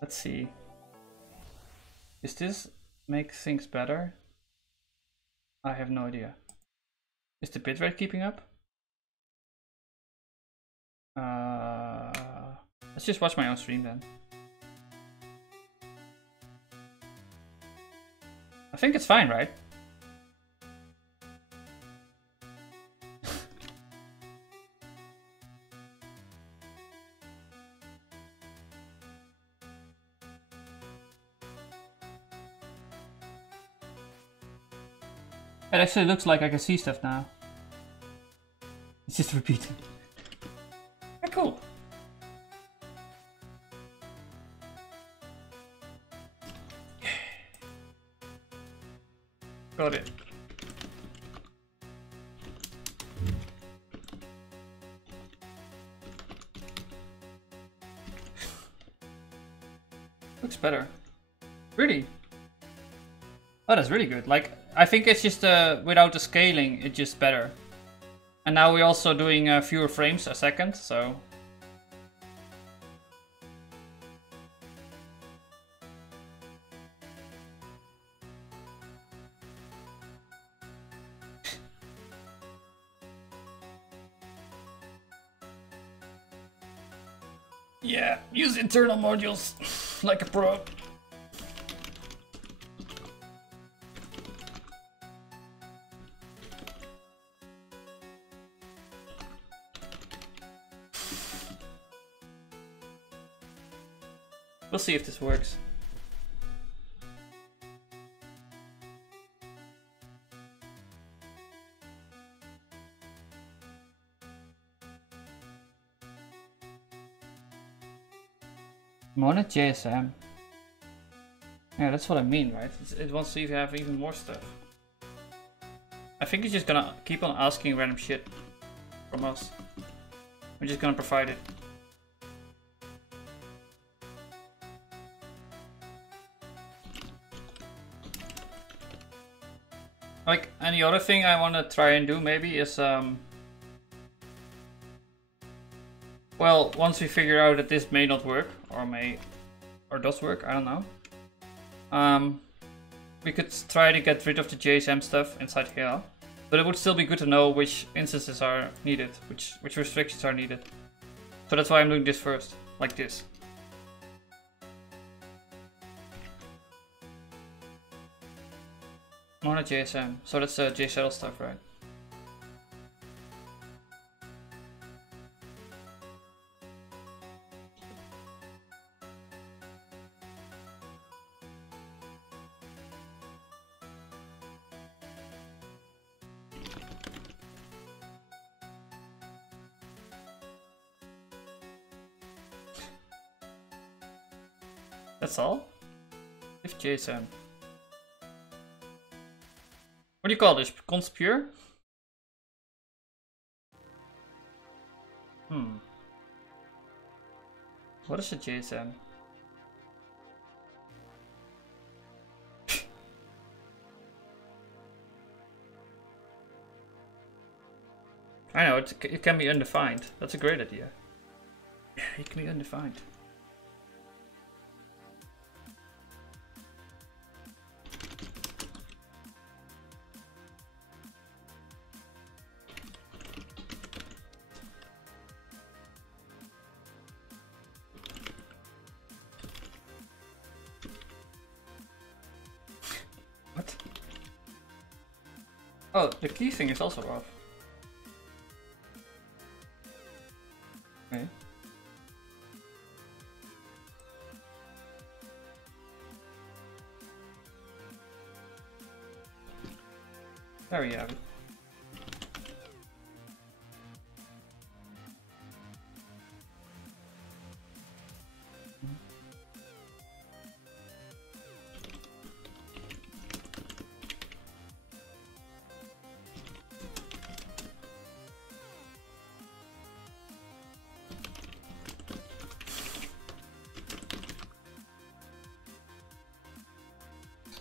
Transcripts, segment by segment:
Let's see. Does this make things better? I have no idea. Is the bitrate keeping up? Let's just watch my own stream then. I think it's fine, right? It actually looks like I can see stuff now. It's just repeating. Yeah, cool. Got it. Looks better. Really? Oh, that's really good. Like, I think it's just without the scaling, it's just better. And now we're also doing fewer frames a second, so. Yeah, use internal modules like a pro. We'll see if this works. Mono JSM. Yeah, that's what I mean, right? It wants to have even more stuff. I think it's just gonna keep on asking random shit from us. We're just gonna provide it. Like, and the other thing I want to try and do maybe is, well, once we figure out that this may not work, or does work, I don't know. We could try to get rid of the JSM stuff inside here, but it would still be good to know which instances are needed, which restrictions are needed. So that's why I'm doing this first, like this. Mono JSM, so that's JSettle stuff, right? That's all? If JSM. What do you call this? Const pure? What is a JSM? I know, it can be undefined. That's a great idea. Yeah, it can be undefined. What? Oh, the key thing is also off. Okay. There we have it.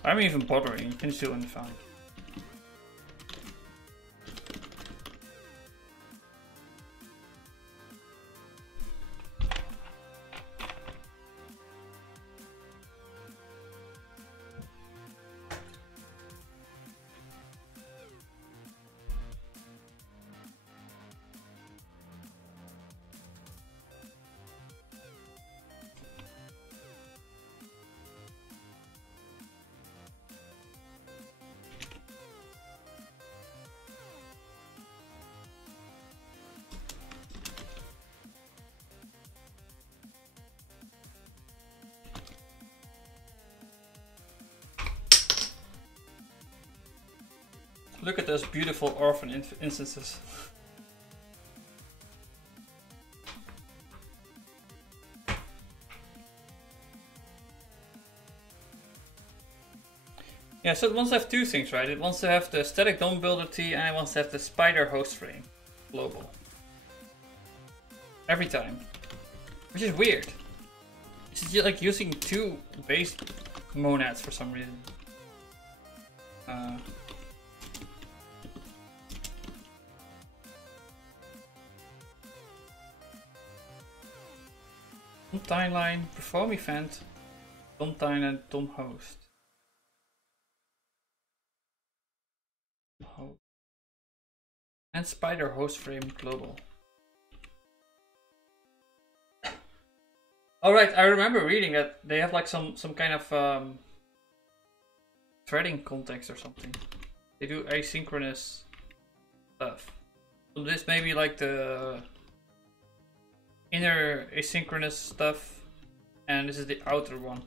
I'm even bothering, you can still undefined. Look at those beautiful orphan instances. Yeah, so it wants to have two things, right? It wants to have the static DOM builder T and it wants to have the spider host frame global. Every time. Which is weird. It's just like using two base monads for some reason. DOM timeline, perform event, DOM timeline, DOM host. And spider host frame global. Alright, I remember reading that they have like some kind of threading context or something. They do asynchronous stuff. So this may be like the inner asynchronous stuff, and this is the outer one.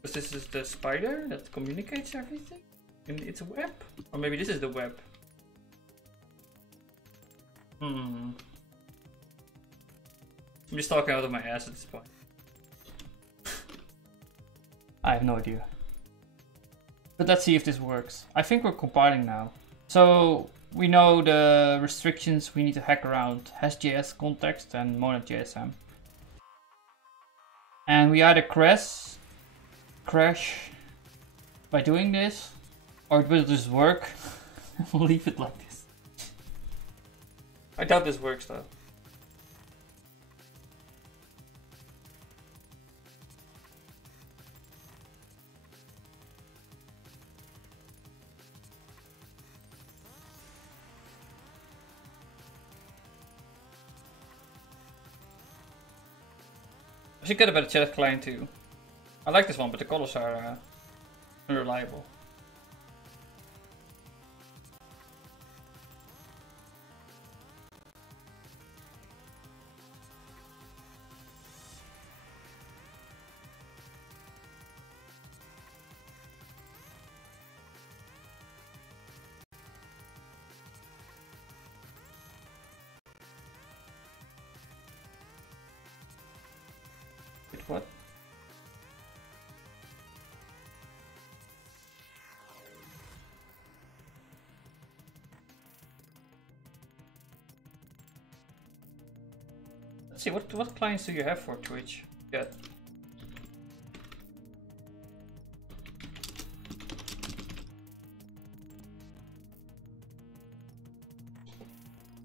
Because this is the spider that communicates everything in its web? Or maybe this is the web. I'm just talking out of my ass at this point. I have no idea. But let's see if this works. I think we're compiling now. So we know the restrictions we need to hack around Hash.js context and monad.jsm. And we either crash by doing this, or it will just work. We'll leave it like this. I doubt this works though. I should get a better chat client too. I like this one, but the colors are unreliable. What? Let's see, what clients do you have for Twitch yet?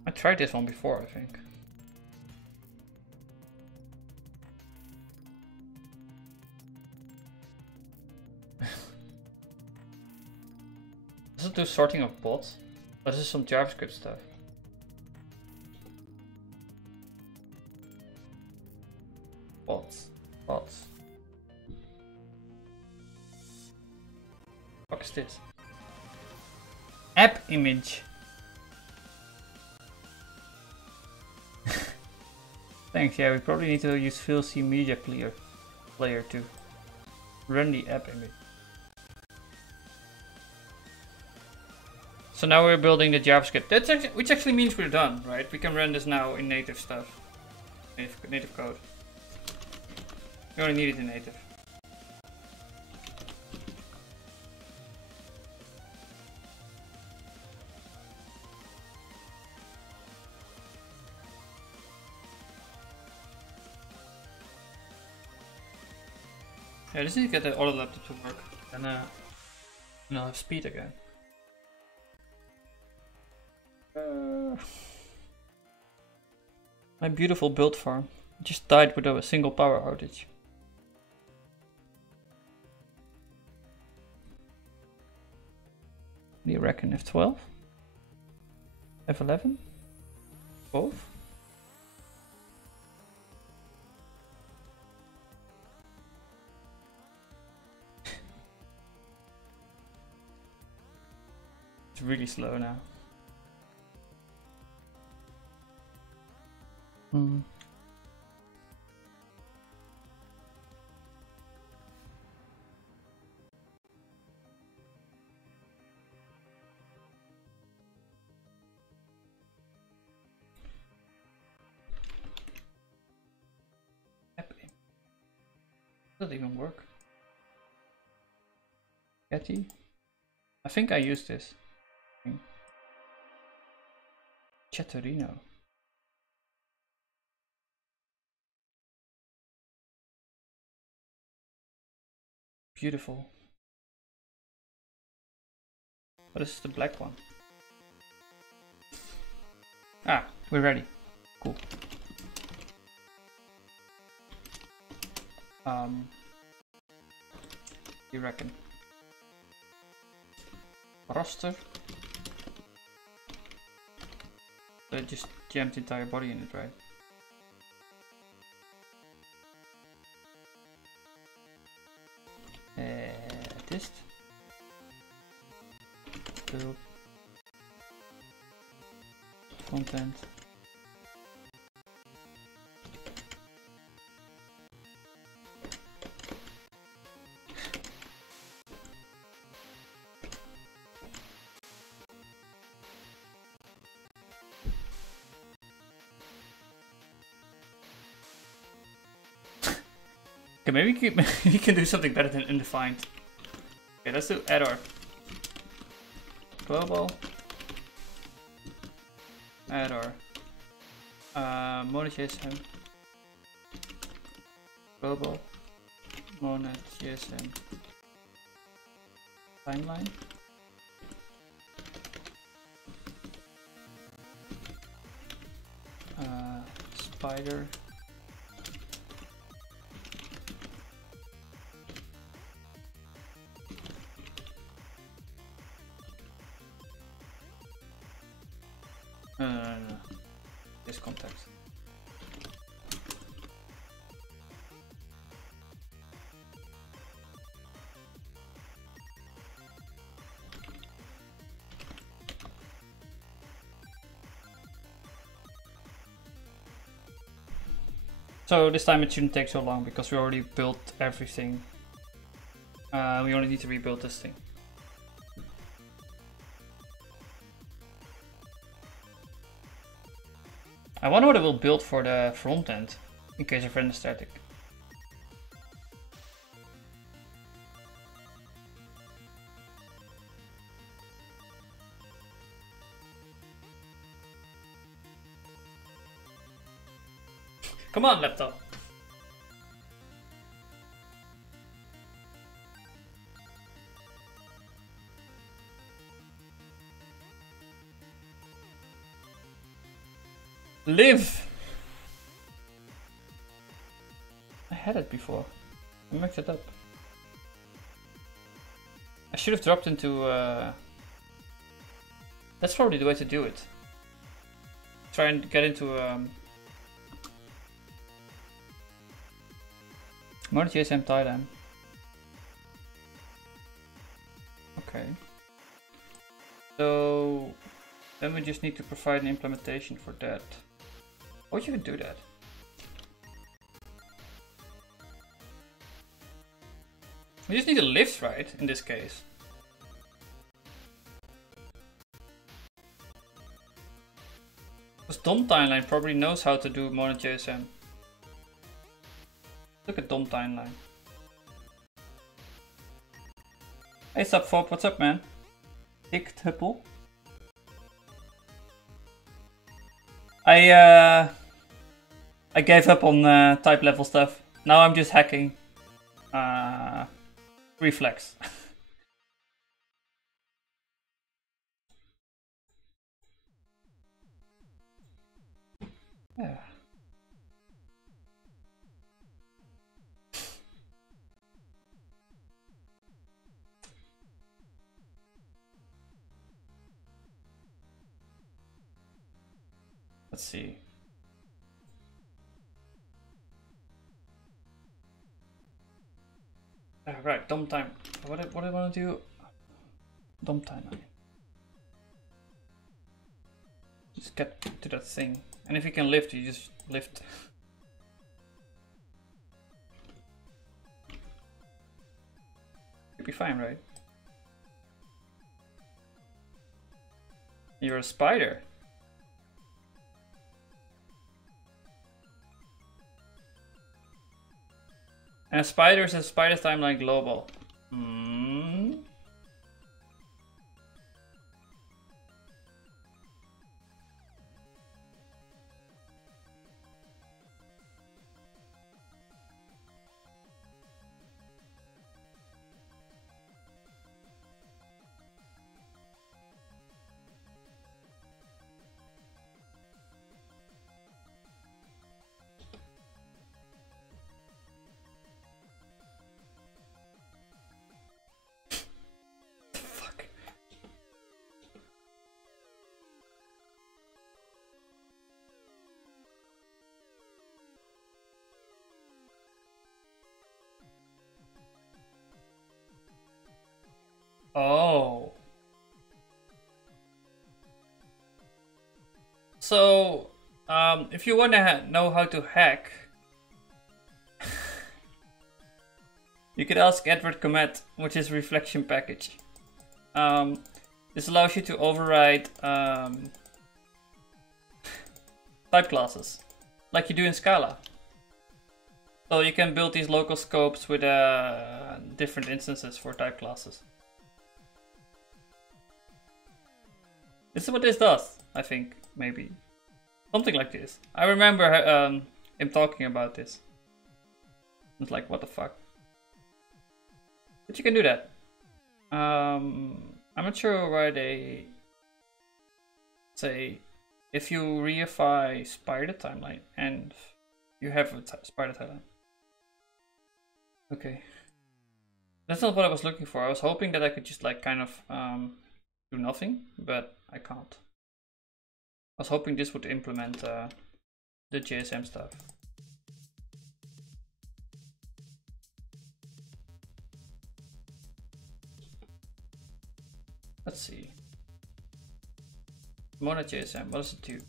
I tried this one before, I think. Does it do sorting of bots? Or is this some JavaScript stuff? Bots. What is this? App image. Thanks, yeah, we probably need to use VLC Media Player to run the app image. So now we're building the JavaScript, which actually means we're done, right? We can run this now in native stuff, native code. We only need it in native. Yeah, I just need to get the other laptop to work, and I'll have speed again. My beautiful build farm just died with a single power outage. What do you reckon? F12? F11? Both? It's really slow now. Does that even work? Getty? I think I used this. Chatterino. Beautiful. What is the black one? Ah, we're ready. Cool. You reckon? Roster. So it just jammed the entire body in it, right? Test. Build. Content. Okay, maybe we can do something better than undefined. Okay, let's do error. Global. Error. Monad.jsm. Global. Monad.jsm. Timeline. Spider. No. This context. So this time it shouldn't take so long because we already built everything. We only need to rebuild this thing. I wonder what it will build for the front end in case of render static. Come on, laptop. Live! I had it before. I mixed it up. I should have dropped into... That's probably the way to do it. Try and get into... Monad.jsm Thailand. Okay. So... Then we just need to provide an implementation for that. Oh, you can do that. We just need a lift, right? In this case. Because DOM Timeline probably knows how to do Monad.jsm. Look at DOM Timeline. Hey Subfob, what's up, man? Dick Huppel. I gave up on type level stuff. Now I'm just hacking Reflex. Yeah. Let's see. Right, DOM time. What do I want to do? DOM timeline. Just get to that thing. And if you can lift, you just lift. You'll be fine, right? You're a spider. And spiders is spider timeline global. Hmm. Oh. So, if you want to know how to hack, you could ask Edward Comet, which is reflection package. This allows you to override type classes, like you do in Scala. So you can build these local scopes with different instances for type classes. This is what this does, I think, maybe. Something like this. I remember him talking about this. It's like, what the fuck? But you can do that. I'm not sure why they say if you reify spider timeline and you have a spider timeline. Okay. That's not what I was looking for. I was hoping that I could just like kind of do nothing, but I can't. I was hoping this would implement the JSM stuff. Let's see. Mono JSM, what does it do?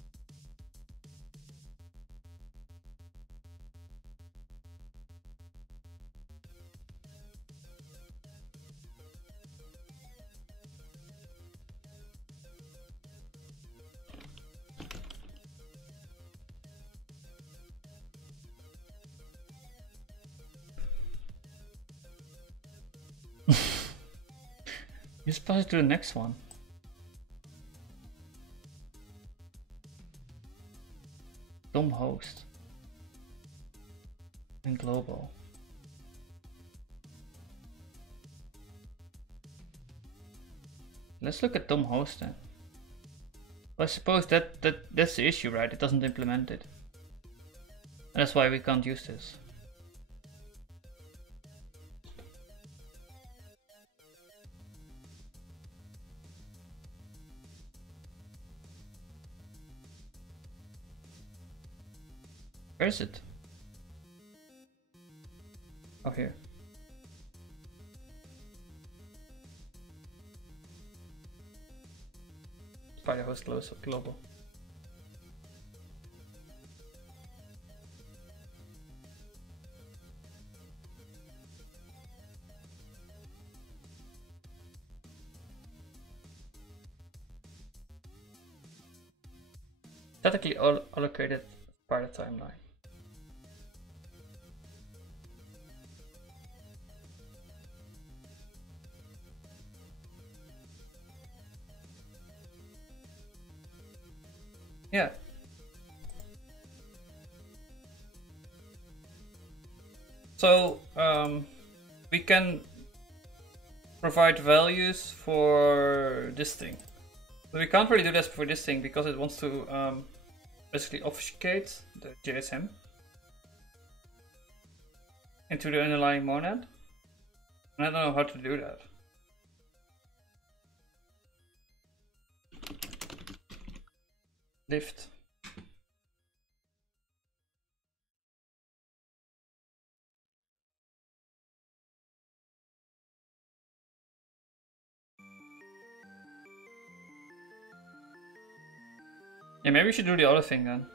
You're supposed to do the next one. DOM host and global. Let's look at DOM host then. Well, I suppose that's the issue, right? It doesn't implement it. And that's why we can't use this. Where is it? Oh, here. Spider host global. Statically allocated spider timeline. Yeah. So we can provide values for this thing. But we can't really do this for this thing because it wants to basically obfuscate the JSM into the underlying monad. And I don't know how to do that. Lift. Yeah, maybe we should do the other thing then.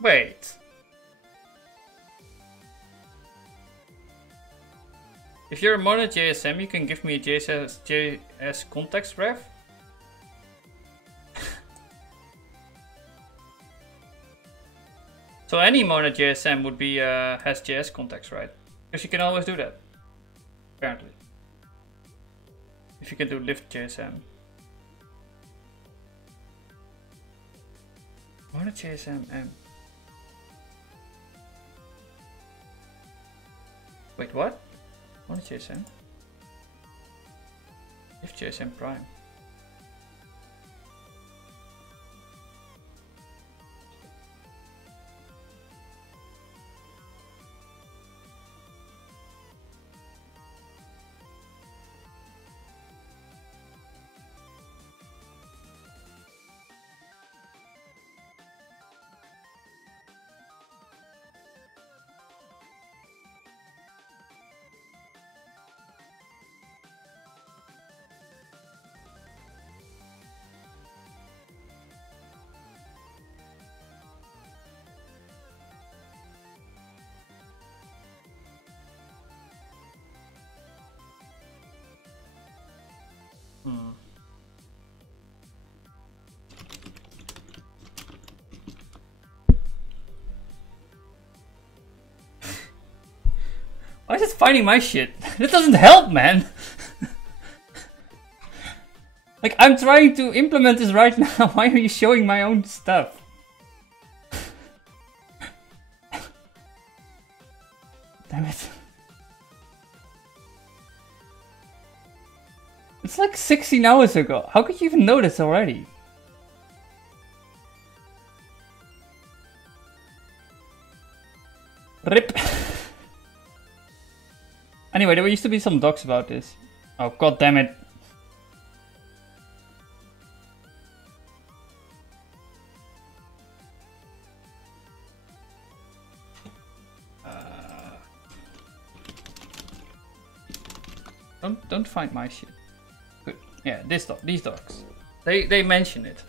Wait. If you're a Mono JSM, you can give me a JS context ref. So any Mono JSM would be has JS context, right? Because you can always do that, apparently. If you can do lift JSM. Mono JSM M. Wait, what? Mono JSM? Lift JSM prime. Why is it finding my shit? That doesn't help, man. Like, I'm trying to implement this right now. Why are you showing my own stuff? Damn it. It's like 16 hours ago. How could you even know this already? RIP. Anyway, there used to be some docs about this. Oh, god damn it. Don't find my shit. Good. Yeah, these docs. They mention it.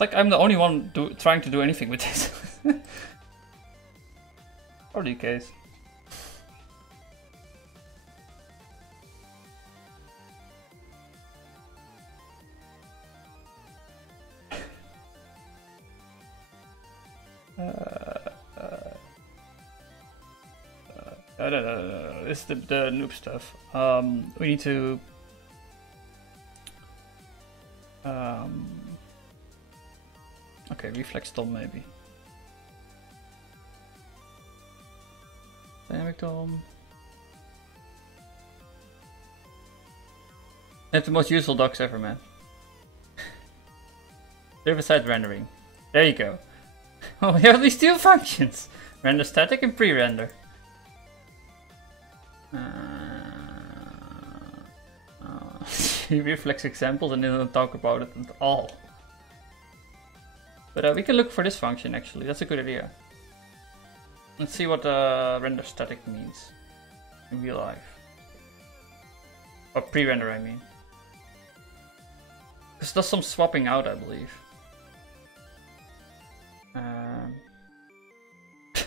Like I'm the only one trying to do anything with this. Probably the case. It's the noob stuff. We need to okay, Reflex DOM maybe. Dynamic DOM. That's the most useful docs ever, man. Server-side rendering. There you go. Oh, we have these two functions. Render static and pre-render. Reflex examples and then don't talk about it at all. But we can look for this function actually, that's a good idea. Let's see what render static means in real life. Or pre-render, I mean. This does some swapping out, I believe.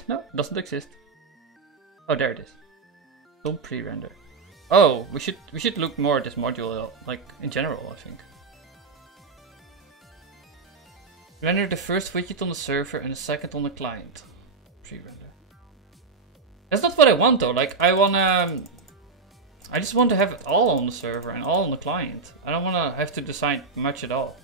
No, it doesn't exist. Oh, there it is. Don't pre-render. Oh, we should look more at this module, like in general, I think. Render the first widget on the server and the second on the client. Pre-render. That's not what I want though. Like I just want to have it all on the server and all on the client. I don't want to have to decide much at all.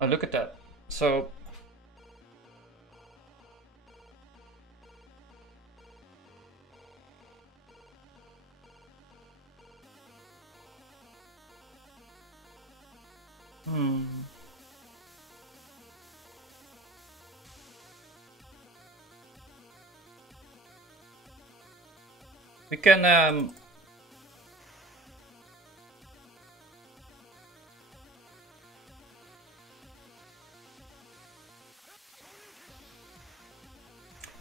Oh, look at that. So we can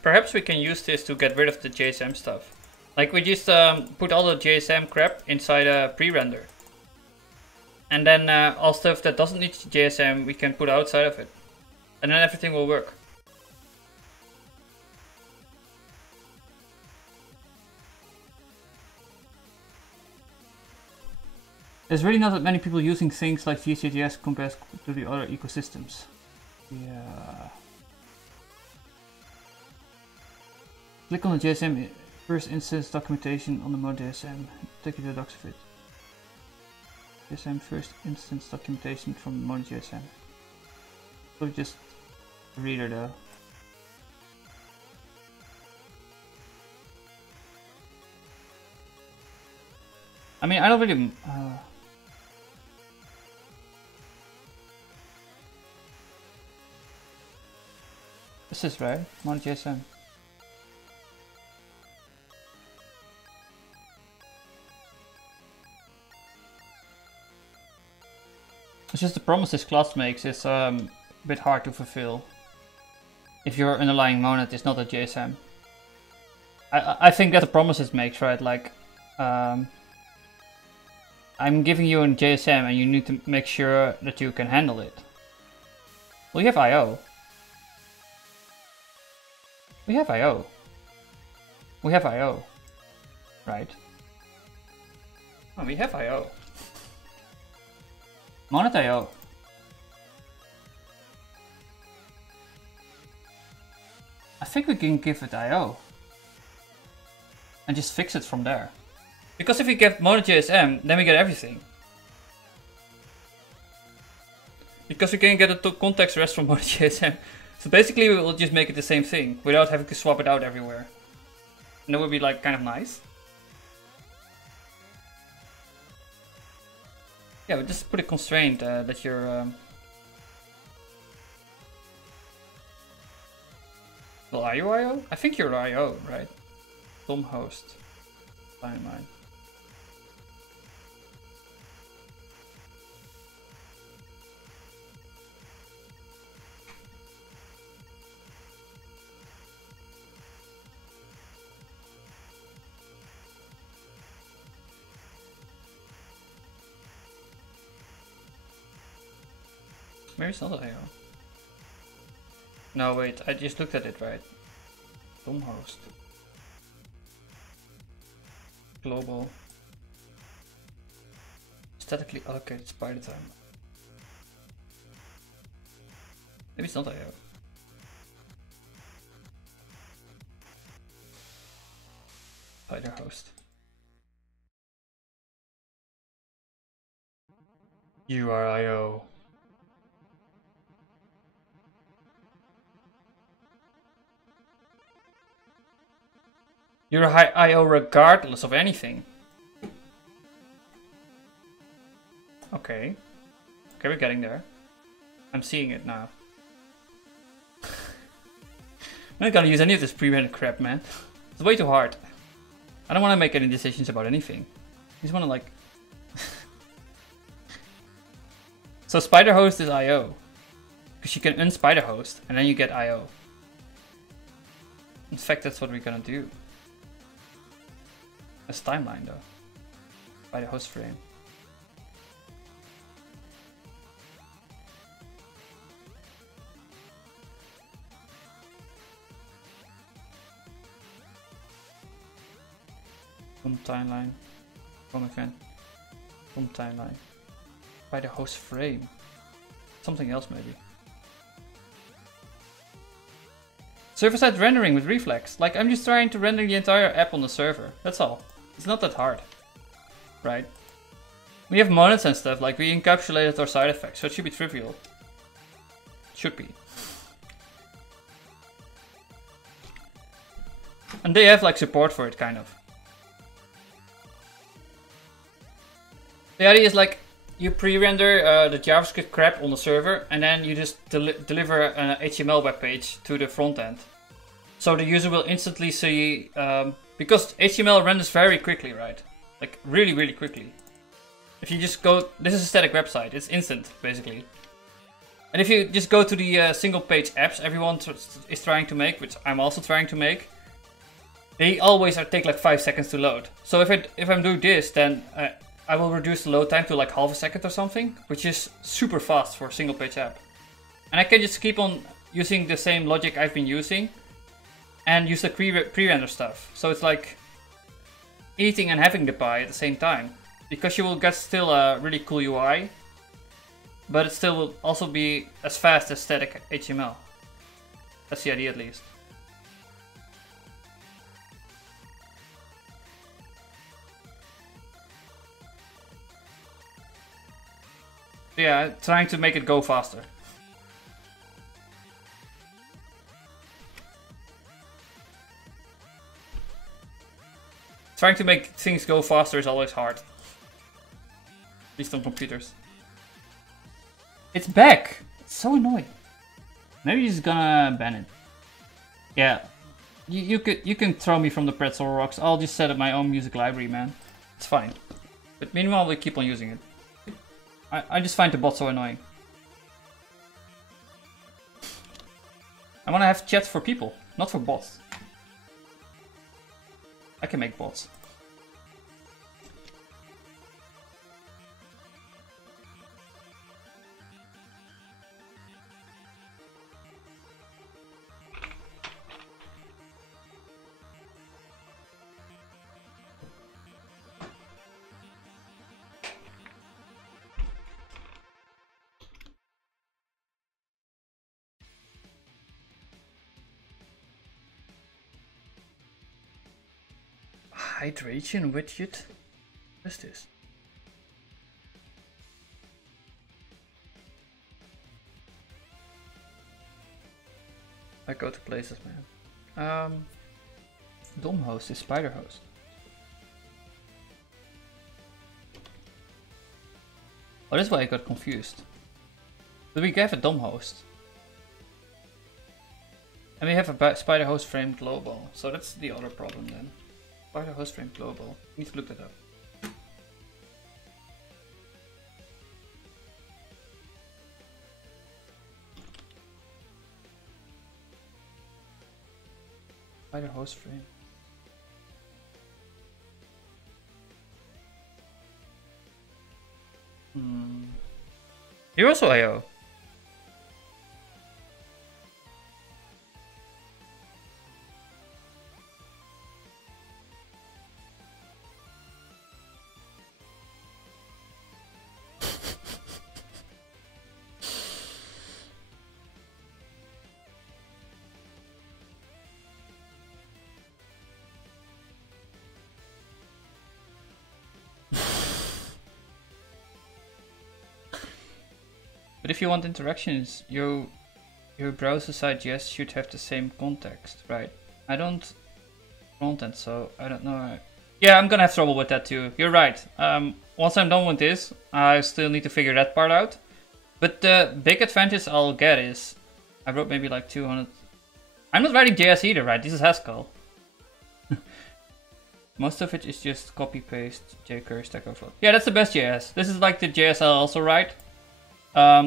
perhaps we can use this to get rid of the JSM stuff. Like we just put all the JSM crap inside a pre-render. And then all stuff that doesn't need JSM we can put outside of it. And then everything will work. There's really not that many people using things like VJS compared to the other ecosystems. Yeah. Click on the JSM first instance documentation on the mod JSM. Take you to the docs of it. JSM first instance documentation from mod JSM. So just a reader though. I mean, I don't really. This is right, mod JSM. It's just the promise this class makes is a bit hard to fulfill if your underlying monad is not a JSM. I think that the promise it makes, right? Like, I'm giving you a JSM and you need to make sure that you can handle it. Well, you have I/O. We have I/O. We have I/O. Right? Oh, we have I/O. Monad I/O. I think we can give it I/O. And just fix it from there. Because if we get monad JSM, then we get everything. Because we can get a context rest from monad JSM. So basically we will just make it the same thing without having to swap it out everywhere. And that would be like kind of nice. Yeah, we just put a constraint that you're... Well, are you I/O? I think you're I/O, right? DOM host. Timeline. Maybe it's not an I/O. No, wait, I just looked at it, right? DOM host. Global. Statically allocated spider time. Maybe it's not I/O. Spider host. You are I/O. You're I/O regardless of anything. Okay. Okay, we're getting there. I'm seeing it now. I'm not gonna use any of this pre-rendered crap, man. It's way too hard. I don't want to make any decisions about anything. I just want to like... So spider host is I/O. Because you can unspider host and then you get I/O. In fact, that's what we're gonna do. That's timeline though. By the host frame. Timeline. Event. Timeline. By the host frame. Something else maybe. Server-side rendering with Reflex. Like, I'm just trying to render the entire app on the server. That's all. It's not that hard. Right? We have monads and stuff, like we encapsulated our side effects, so it should be trivial. Should be. And they have like support for it, kind of. The idea is like, you pre-render the JavaScript crap on the server, and then you just deliver an HTML web page to the front end. So the user will instantly see, because HTML renders very quickly, right? Like really, really quickly. If you just go, this is a static website, it's instant, basically. And if you just go to the single page apps everyone is trying to make, which I'm also trying to make, they always take like 5 seconds to load. So if I'm doing this, then I will reduce the load time to like half a second or something, which is super fast for a single page app. And I can just keep on using the same logic I've been using and use the pre-render stuff. So it's like eating and having the pie at the same time, because you will get still a really cool UI, but it still will also be as fast as static HTML. That's the idea, at least. Yeah, trying to make it go faster. Trying to make things go faster is always hard. At least on computers. It's back! It's so annoying. Maybe he's gonna ban it. Yeah. You can throw me from the pretzel rocks. I'll just set up my own music library, man. It's fine. But meanwhile we keep on using it. I just find the bot so annoying. I wanna have chat for people, not for bots. I can make bots. Hydration widget? What is this? I go to places, man. DOM host is spider host. Oh, that's why I got confused. But we have a DOM host. And we have a spider host frame global. So that's the other problem then. Spider host frame global. Need to look that up. Spider host frame. You're also IO. But if you want interactions, your browser-side JS should have the same context, right? I don't front-end, so I don't know. Yeah, I'm gonna have trouble with that too. You're right. Once I'm done with this, I still need to figure that part out. But the big advantage I'll get is, I wrote maybe like 200. I'm not writing JS either, right? This is Haskell. Most of it is just copy-paste, jQuery, Stack Overflow. Yeah, that's the best JS. This is like the JS I'll also write.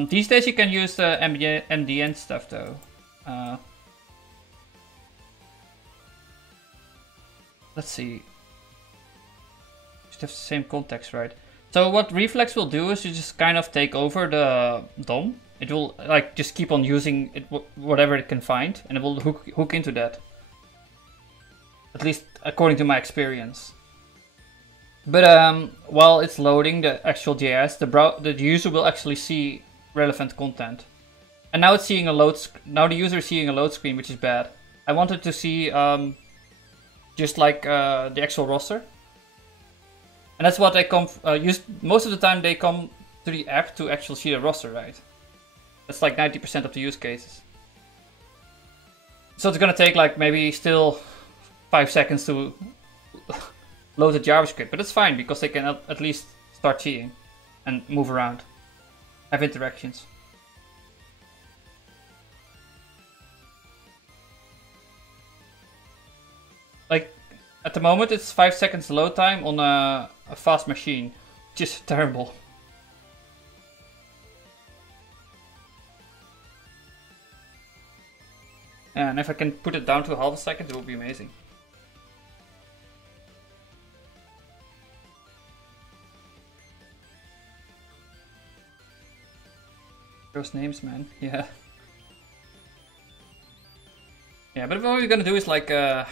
These days you can use the MDN stuff though. Let's see. Just have the same context, right? So what Reflex will do is you just kind of take over the DOM. It will like just keep on using it, whatever it can find, and it will hook into that. At least according to my experience. But while it's loading the actual JS, the user will actually see relevant content. And now it's seeing a load. Now the user is seeing a load screen, which is bad. I wanted to see just like the actual roster, and that's what they come use most of the time. They come to the app to actually see the roster, right? That's like 90% of the use cases. So it's gonna take like maybe still 5 seconds to load the JavaScript, but it's fine because they can at least start seeing and move around, have interactions. Like at the moment it's 5 seconds load time on a fast machine, which is terrible. And if I can put it down to half a second, it will be amazing. Those names, man. Yeah. Yeah, but what we're gonna do is like Spider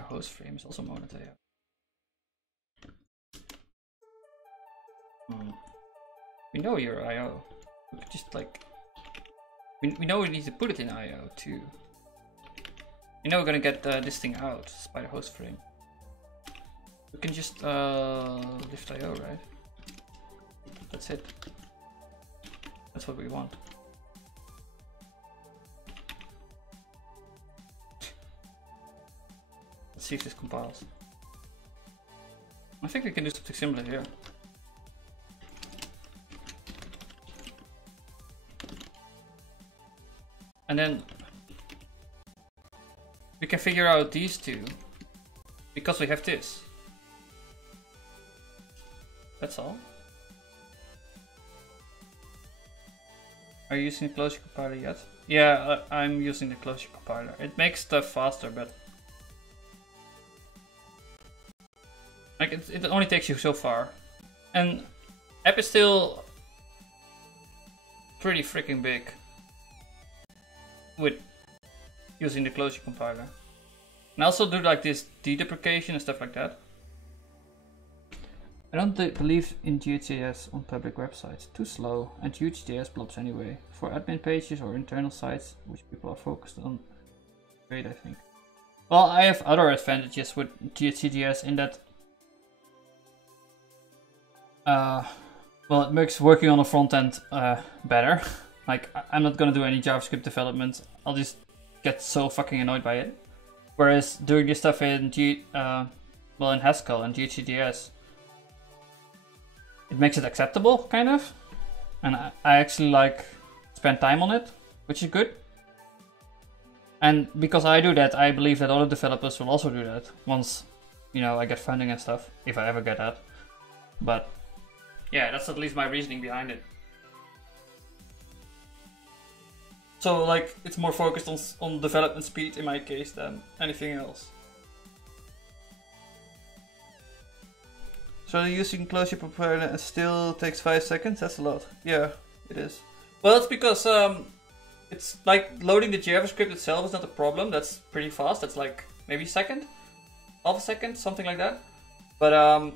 host frame is also monotone. We know your IO. We could just like we know we need to put it in IO too. We know we're gonna get this thing out, spider host frame. We can just lift IO, right? That's it. That's what we want. Let's see if this compiles. I think we can do something similar here. And then we can figure out these two because we have this. That's all. Are you using the Closure compiler yet? Yeah, I'm using the Closure compiler. It makes stuff faster, but like it only takes you so far. And app is still pretty freaking big with using the Closure compiler. And I also do like this dedeprecation and stuff like that. I don't believe in GHJS on public websites. Too slow and huge JS blobs anyway. For admin pages or internal sites, which people are focused on. Great, I think. Well, I have other advantages with GHJS in that well, it makes working on the front end better. Like, I'm not gonna do any JavaScript development. I'll just get so fucking annoyed by it. Whereas doing this stuff in in Haskell and GHJS, it makes it acceptable, kind of. And I actually like spend time on it, which is good. And because I do that, I believe that other developers will also do that once, you know, I get funding and stuff, if I ever get that. But yeah, that's at least my reasoning behind it. So like, it's more focused on development speed in my case than anything else. So using Closure compiler and still takes 5 seconds? That's a lot. Yeah, it is. Well, it's because it's like loading the JavaScript itself is not a problem. That's pretty fast. That's like maybe a second, half a second, something like that. But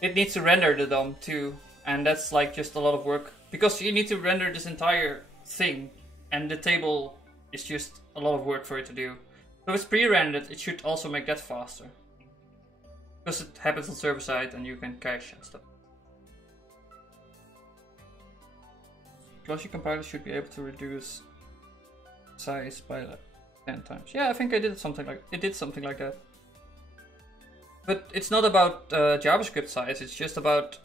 it needs to render the DOM too, and that's like just a lot of work because you need to render this entire thing, and the table is just a lot of work for it to do. So if it's pre-rendered, it should also make that faster. Because it happens on server side and you can cache and stuff. Closure compiler should be able to reduce size by like 10 times. Yeah, I think I did something like that. But it's not about JavaScript size. It's just about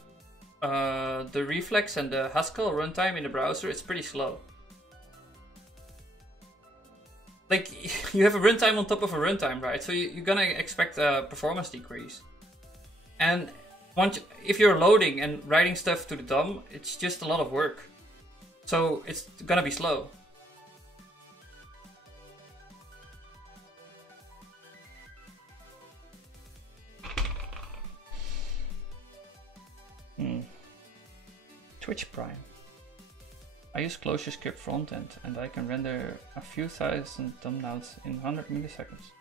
the Reflex and the Haskell runtime in the browser. It's pretty slow. Like, you have a runtime on top of a runtime, right? So you're gonna expect a performance decrease. And if you're loading and writing stuff to the DOM, it's just a lot of work. So it's gonna be slow. Twitch Prime. I use ClojureScript frontend and I can render a few thousand thumbnails in 100 milliseconds.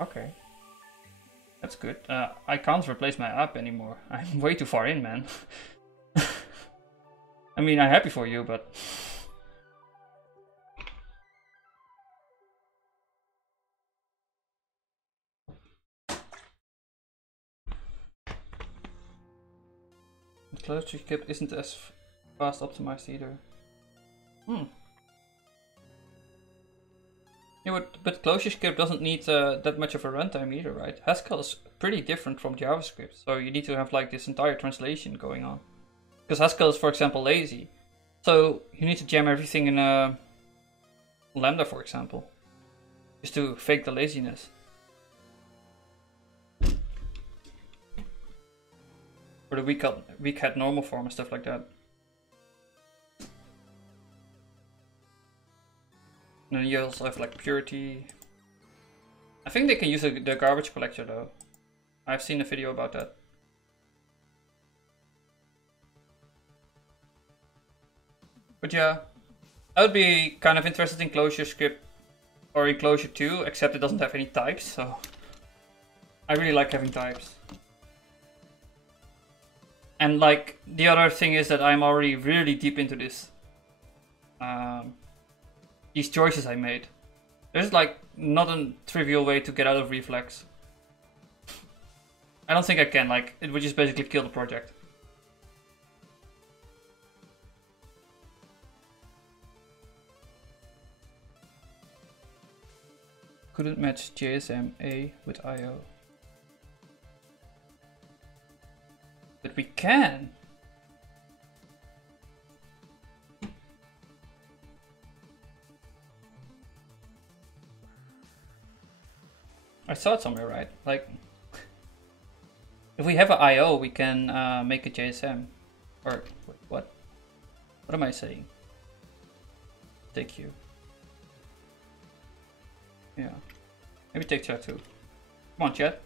Okay. That's good. I can't replace my app anymore. I'm way too far in, man. I mean, I'm happy for you, but... ClojureScript isn't as fast optimized either. Yeah, but ClojureScript doesn't need that much of a runtime either, right? Haskell is pretty different from JavaScript, so you need to have like this entire translation going on. Because Haskell is, for example, lazy. So you need to jam everything in Lambda, for example. Just to fake the laziness. or the weak hat normal form and stuff like that. And then you also have like purity. I think they can use the garbage collector though. I've seen a video about that. But yeah, that would be kind of interested in Clojure script or in Clojure 2, except it doesn't have any types, so I really like having types. And like the other thing is that I'm already really deep into this. These choices I made. There's like not a trivial way to get out of Reflex. I don't think I can, like it would just basically kill the project. Couldn't match JSM A with IO. But we can. I saw it somewhere, right? Like, if we have an IO, we can make a JSM. Or, wait, what? What am I saying? Take you. Yeah. Maybe take chat too. Come on, chat.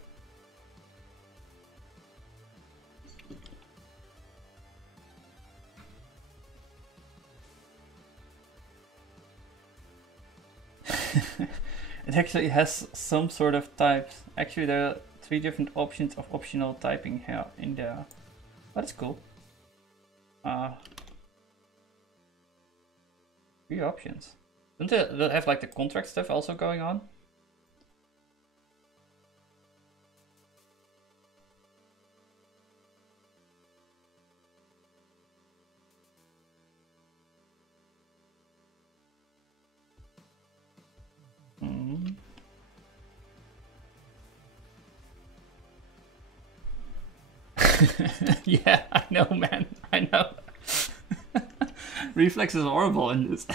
It actually has some sort of types. Actually, there are 3 different options of optional typing here in there. That's cool. 3 options. Don't they have like the contract stuff also going on? Yeah, I know, man. I know. Reflex is horrible in this.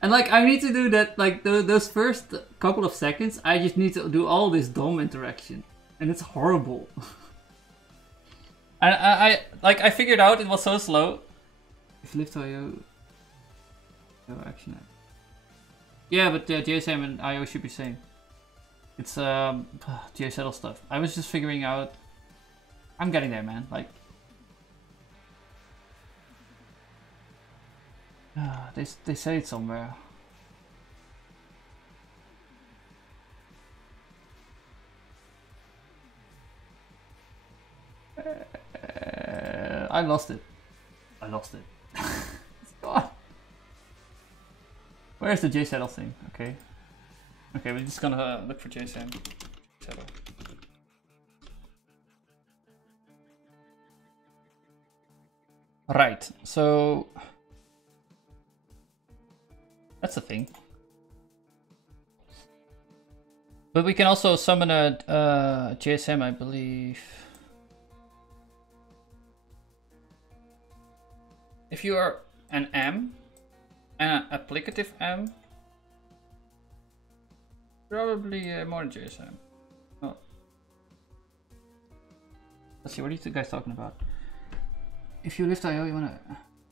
And like, I need to do that, like those first couple of seconds, I just need to do all this DOM interaction. And it's horrible. I figured out it was so slow. If lift IO action. Yeah, but JSM and IO should be same. It's JSettle stuff. I was just figuring out. I'm getting there, man. Like, they say it somewhere. I lost it. I lost it. It's gone. Where's the JSettle thing? Okay. Okay, we're just gonna look for JSM. Settle. Right, so that's a thing. But we can also summon a JSM, I believe. If you are an M, an applicative M, probably more than JSM. Oh. Let's see, what are you guys talking about? If you lift IO, you wanna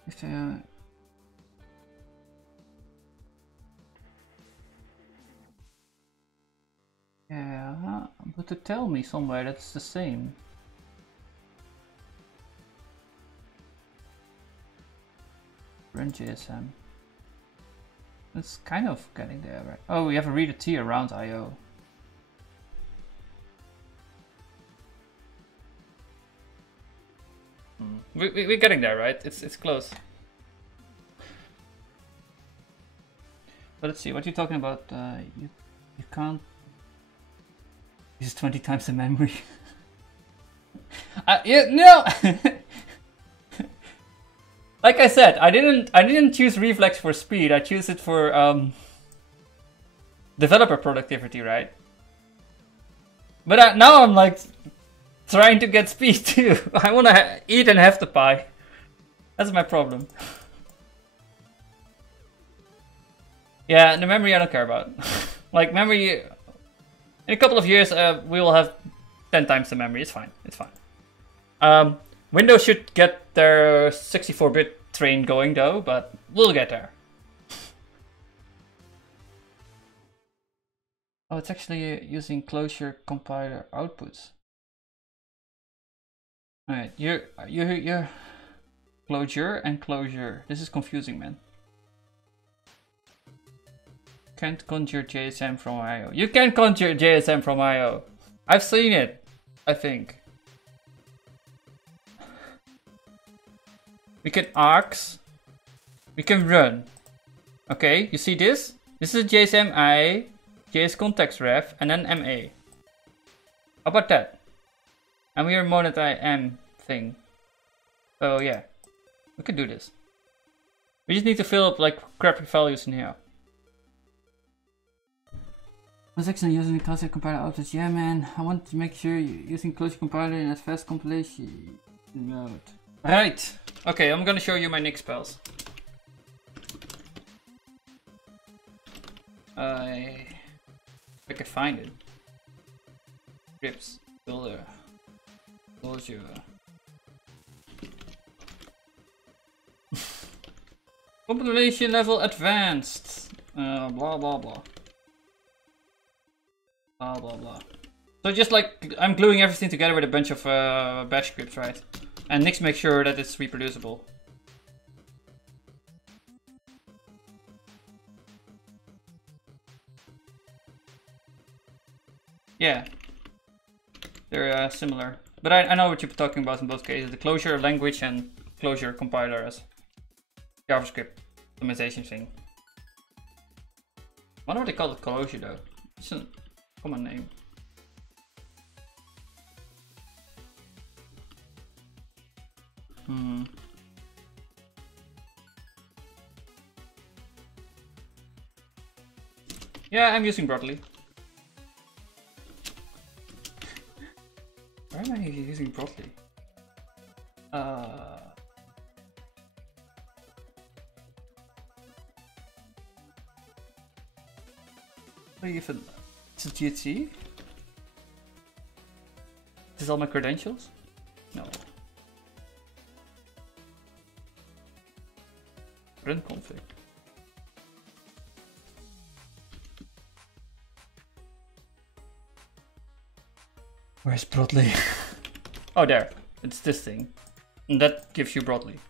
lift IO. Yeah, but to tell me somewhere that's the same. Run JSM. It's kind of getting there, right? Oh, we have a reader T around IO. We're getting there, right? It's close. But let's see, what are you talking about? You can't use 20 times the memory. Yeah, no. Like I said, I didn't choose Reflex for speed. I choose it for developer productivity, right? But now I'm like trying to get speed too. I want to eat and have the pie. That's my problem. Yeah, the memory I don't care about. Like memory, in a couple of years we will have 10 times the memory. It's fine. It's fine. Windows should get their 64-bit train going though, but we'll get there. Oh, it's actually using closure compiler outputs. Alright, you're closure and closure. This is confusing, man. Can't conjure JSM from IO. You can conjure JSM from IO. I've seen it, I think. We can arcs. We can run. Okay, you see this? This is JSM I, JS context ref, and then MA. How about that? And we are monetize M thing. So yeah, we can do this. We just need to fill up like crappy values in here. I was actually using the closure compiler outputs. Yeah, man, I want to make sure you're using closure compiler in that fast compilation mode. Right. Okay, I'm gonna show you my Nick spells. If I can find it. Scripts, builder, closure. Compilation level advanced. Blah blah blah. Blah blah blah. So just like I'm gluing everything together with a bunch of bash scripts, right? And Nix makes sure that it's reproducible. Yeah, they're similar. But I know what you're talking about in both cases. The closure language and closure compiler as JavaScript optimization thing. I wonder what they call it closure though. It's a common name. Yeah, I'm using broadly. Why am I using broadly? Even it's a GT? Is this all my credentials? No. Run config. Where's broadly? Oh, there. It's this thing. And that gives you broadly.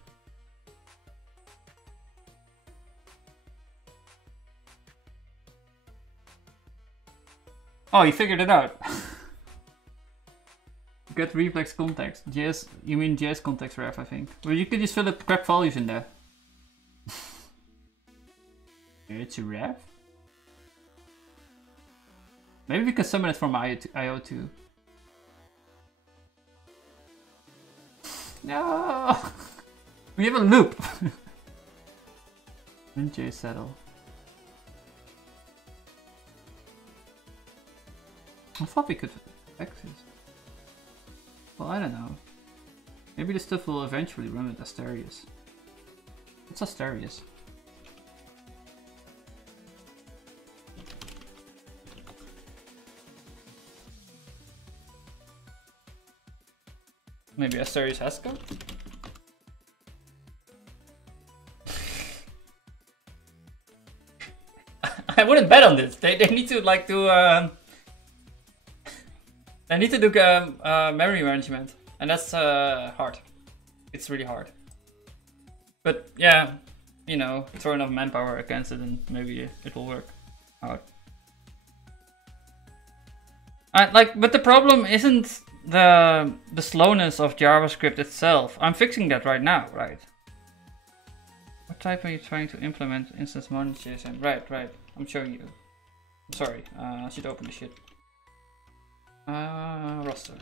Oh, you figured it out. Get reflex context. JS, you mean JS context ref, I think. Well, you can just fill up crap values in there. It's a ref? Maybe we can summon it from IO too. No! We have a loop! NJ settle. I thought we could fix this. Well, I don't know. Maybe the stuff will eventually run with Asterius. What's Asterius? Maybe Asterius Haskell? I wouldn't bet on this. They need to like do they need to do memory management, and that's hard. It's really hard. But yeah, you know, throw enough manpower against it, and maybe it will work out. But the problem isn't the slowness of JavaScript itself. I'm fixing that right now, right? What type are you trying to implement? Instance mode JSM. Right. I'm showing you. I'm sorry. I should open the shit. Roster.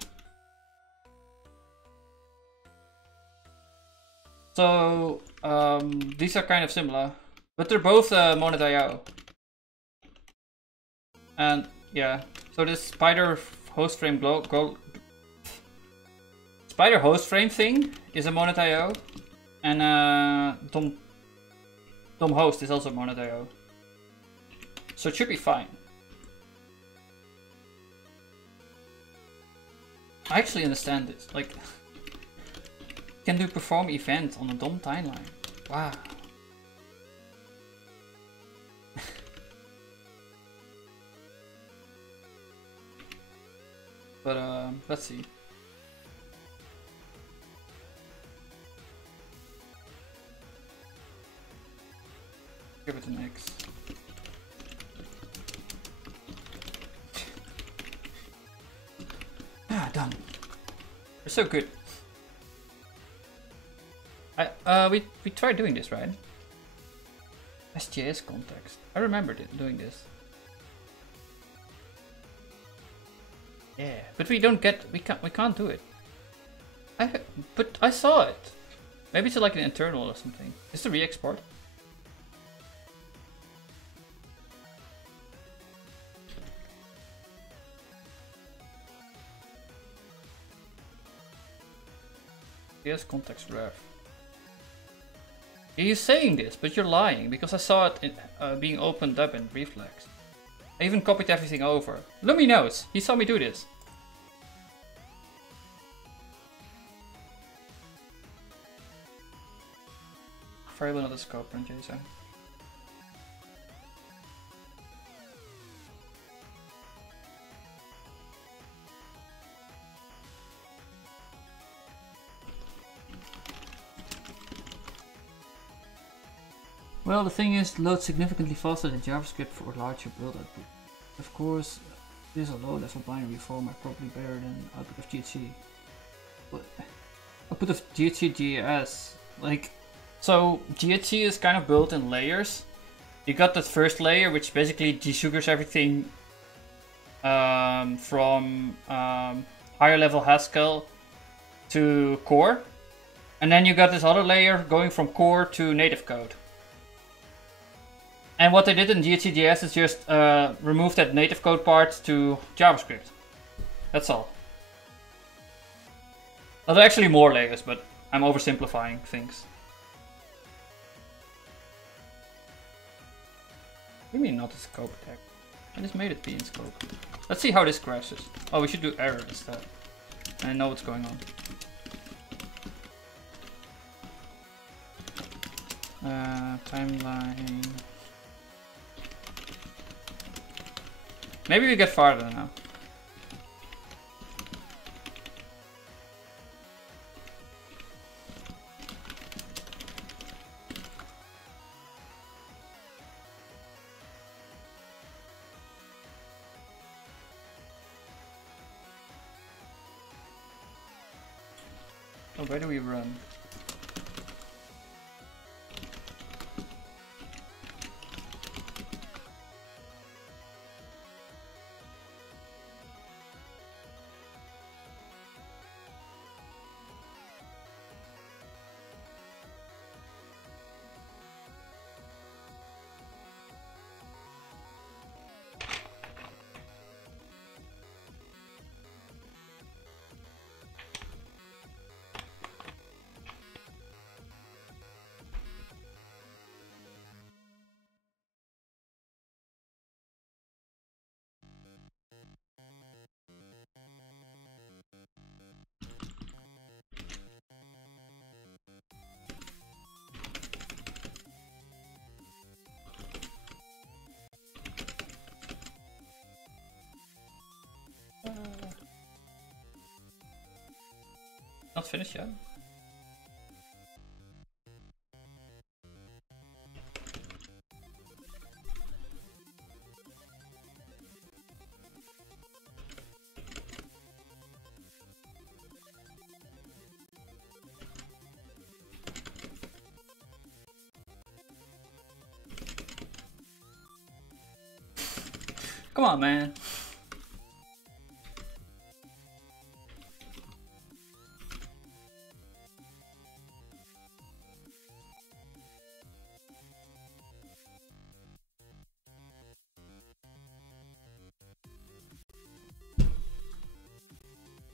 So these are kind of similar, but they're both monet.io. And yeah, so this spider host frame spider host frame thing is a monet.io, and DOM host is also monet.io. So it should be fine. I actually understand this. Like, can do perform event on a DOM timeline. Wow. But let's see. Give it an X. Ah, done. We're so good. We tried doing this, right? SJS context. I remembered it doing this. Yeah, but we don't get. We can't do it. But I saw it. Maybe it's like an internal or something. Is the re-export? Yes, context ref. You're saying this, but you're lying because I saw it being opened up in Reflex. I even copied everything over. Lumi knows. He saw me do this. Variable not a scope in JSON. Well, the thing is, loads significantly faster than JavaScript for larger build output. Of course, this is a low-level binary format, probably better than output of GHC. But output of GHC like, so GHC is kind of built in layers. You got that first layer, which basically desugars everything from higher level Haskell to core, and then you got this other layer going from core to native code. And what they did in GHCJS is just remove that native code part to JavaScript. That's all. Well, there are actually more layers, but I'm oversimplifying things. What do you mean not a scope tag? I just made it be in scope. Let's see how this crashes. Oh, we should do error instead. And I know what's going on. Timeline. Maybe we get farther now. Oh, where do we run? Not finished yet. Come on, man.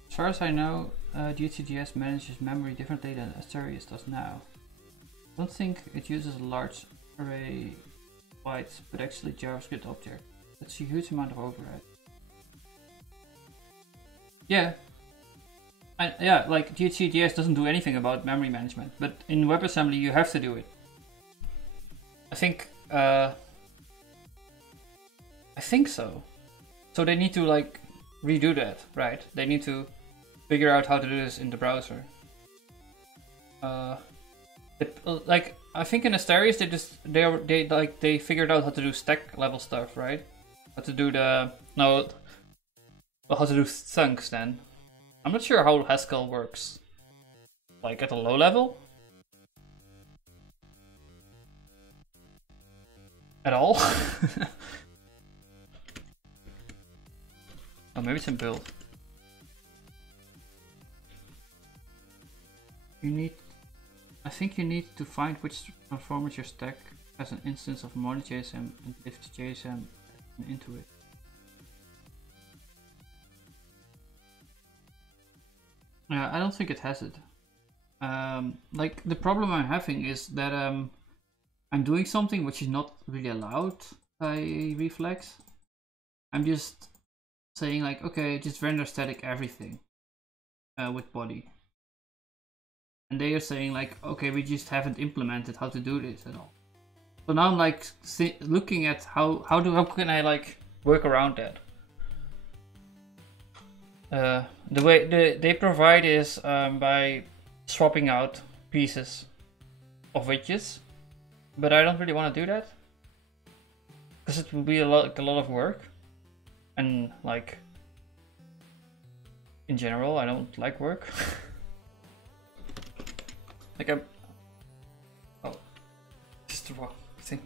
As far as I know, GHCJS manages memory differently than SSR III does now. I don't think it uses a large array bytes, but actually JavaScript object. That's a huge amount of overhead. Yeah. And yeah, like GHCJS doesn't do anything about memory management, but in WebAssembly you have to do it. I think so. So they need to like redo that, right? They need to figure out how to do this in the browser. Like I think in Asterius they figured out how to do stack level stuff, right? How to do how to do thunks then. I'm not sure how Haskell works. Like at a low level? At all? Oh, maybe it's in build. I think you need to find which transformers your stack has an instance of mono.jsm and lift JSM into it. Yeah, I don't think it has it. Like the problem I'm having is that I'm doing something which is not really allowed by Reflex. I'm just saying like, okay, just render static everything with body. And they are saying like, okay, we just haven't implemented how to do this at all. So now I'm like looking at how can I like work around that. The way they provide is by swapping out pieces of widgets, but I don't really want to do that because it will be a lot of work, and like in general I don't like work. Like just the wrong thing.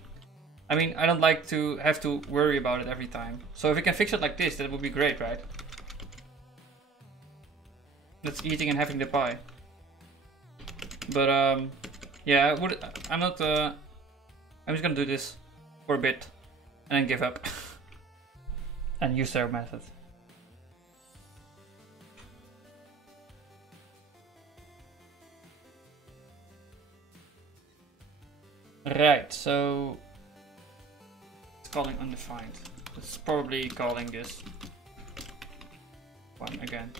I mean, I don't like to have to worry about it every time. So if we can fix it like this, that would be great, right? That's eating and having the pie. But yeah, I'm not. I'm just gonna do this for a bit and then give up and use their method. Right, so it's calling undefined. It's probably calling this one again.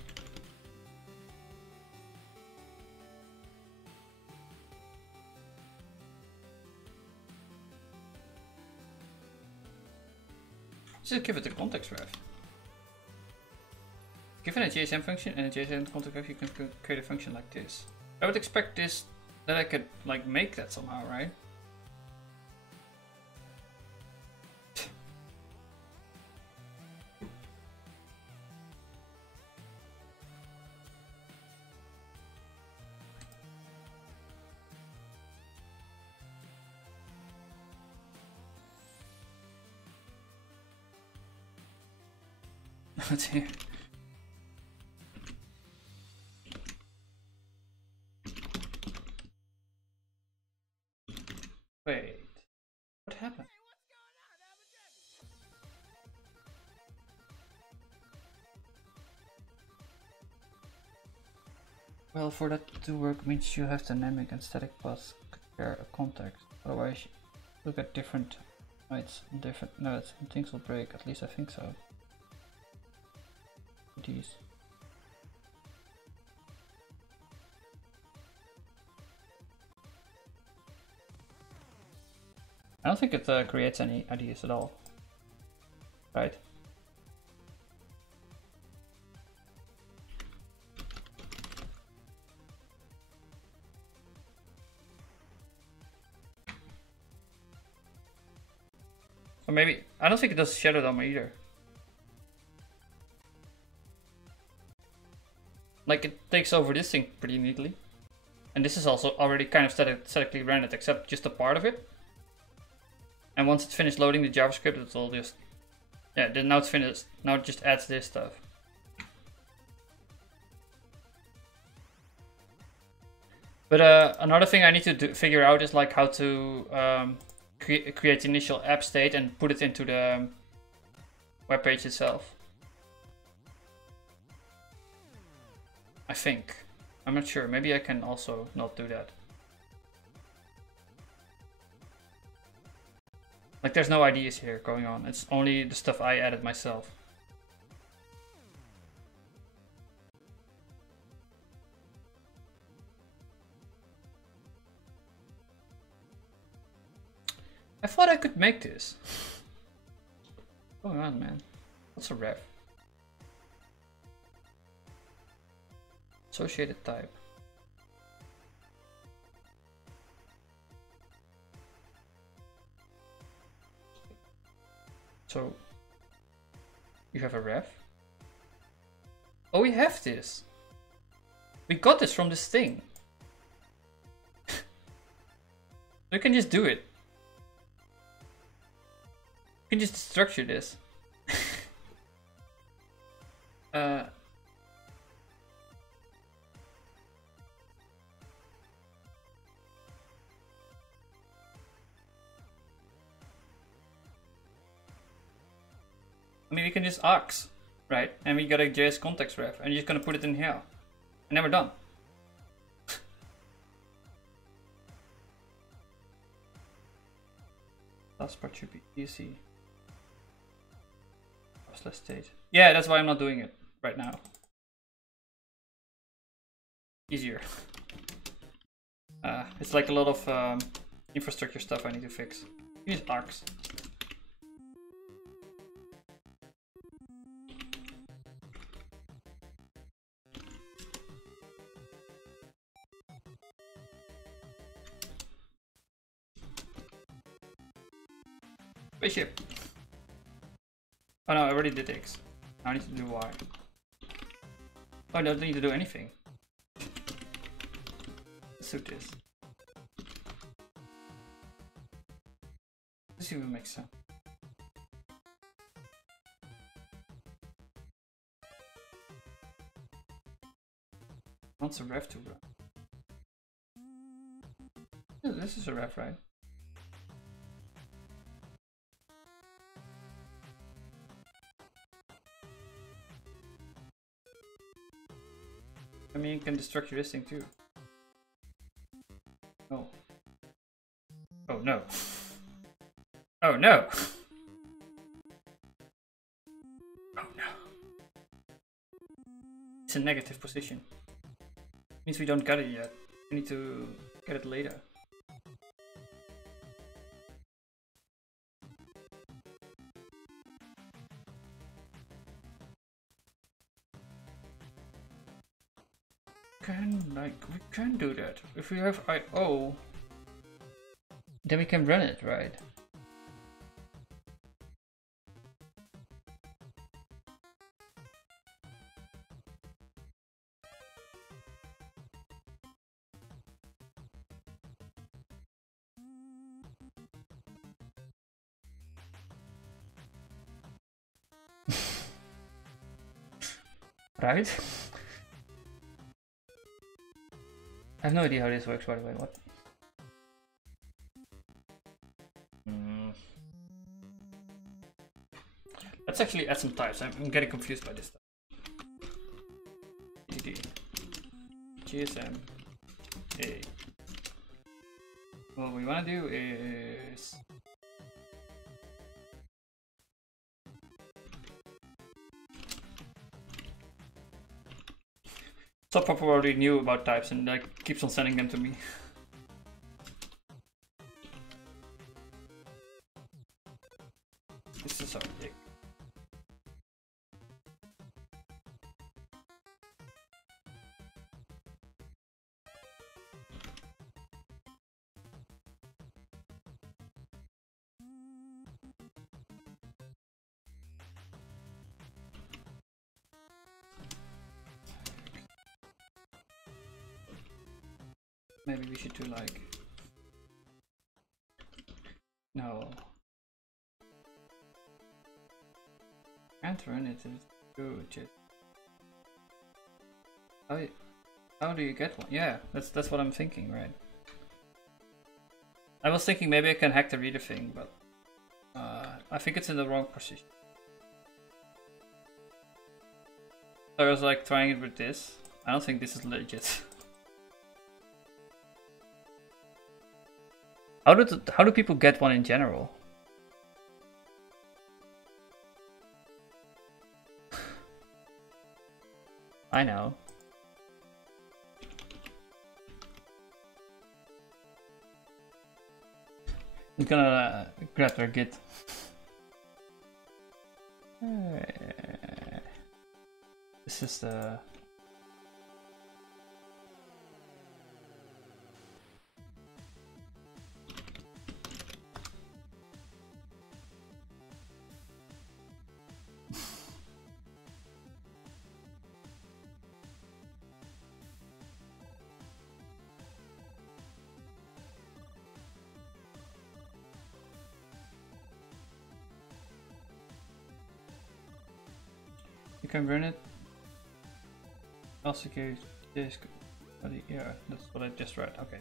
Just give it a context ref. Given a JSM function and a JSM context ref, you can create a function like this. I would expect this that I could like make that somehow, right? Let's see. Wait, what happened? Well, for that to work means you have dynamic and static paths compare a context. Otherwise, you'll get different bytes and different nodes and things will break. At least I think so. These. I don't think it creates any ideas at all, right? Or maybe, I don't think it does shadow DOM either. Like it takes over this thing pretty neatly. And this is also already kind of statically rendered, except just a part of it. And once it's finished loading the JavaScript, it will just, yeah, then now it's finished. Now it just adds this stuff. But another thing I need to figure out is like how to create the initial app state and put it into the web page itself. I think. I'm not sure. Maybe I can also not do that. Like there's no ideas here going on. It's only the stuff I added myself. I thought I could make this. What's going on, man? What's a ref? Associated type. So, you have a ref? Oh, we have this. We got this from this thing. We can just do it. We can just structure this. I mean, we can just aux, right? And we got a JS context ref, and you're just gonna put it in here. And then we're done. Last part should be easy. Slash state. Yeah, that's why I'm not doing it right now. Easier. It's like a lot of infrastructure stuff I need to fix. Use arcs. Spaceship. Oh no, I already did X. Now I need to do Y. Oh, I don't need to do anything. Let's do this. This even makes sense. Wants a ref to run. Yeah, this is a ref, right? I mean, you can destructure this thing too. Oh. Oh no. Oh no. Oh no. It's a negative position. Means we don't get it yet. We need to get it later. We can do that. If we have IO, then we can run it, right? Right? I have no idea how this works, by the way. What? Let's actually add some types. I'm getting confused by this stuff. GD. GSM. A. What we want to do is Software already knew about types and like keeps on sending them to me. This is our dick. Maybe we should do like, no, can't run it. Good. How do you get one? Yeah, that's what I'm thinking, right? I was thinking maybe I can hack the reader thing, but I think it's in the wrong position. So I was like trying it with this. I don't think this is legit. How do people get one in general? I know. I'm gonna grab their git. This is the... You can run it. Also gives this. Yeah, that's what I just read. Okay.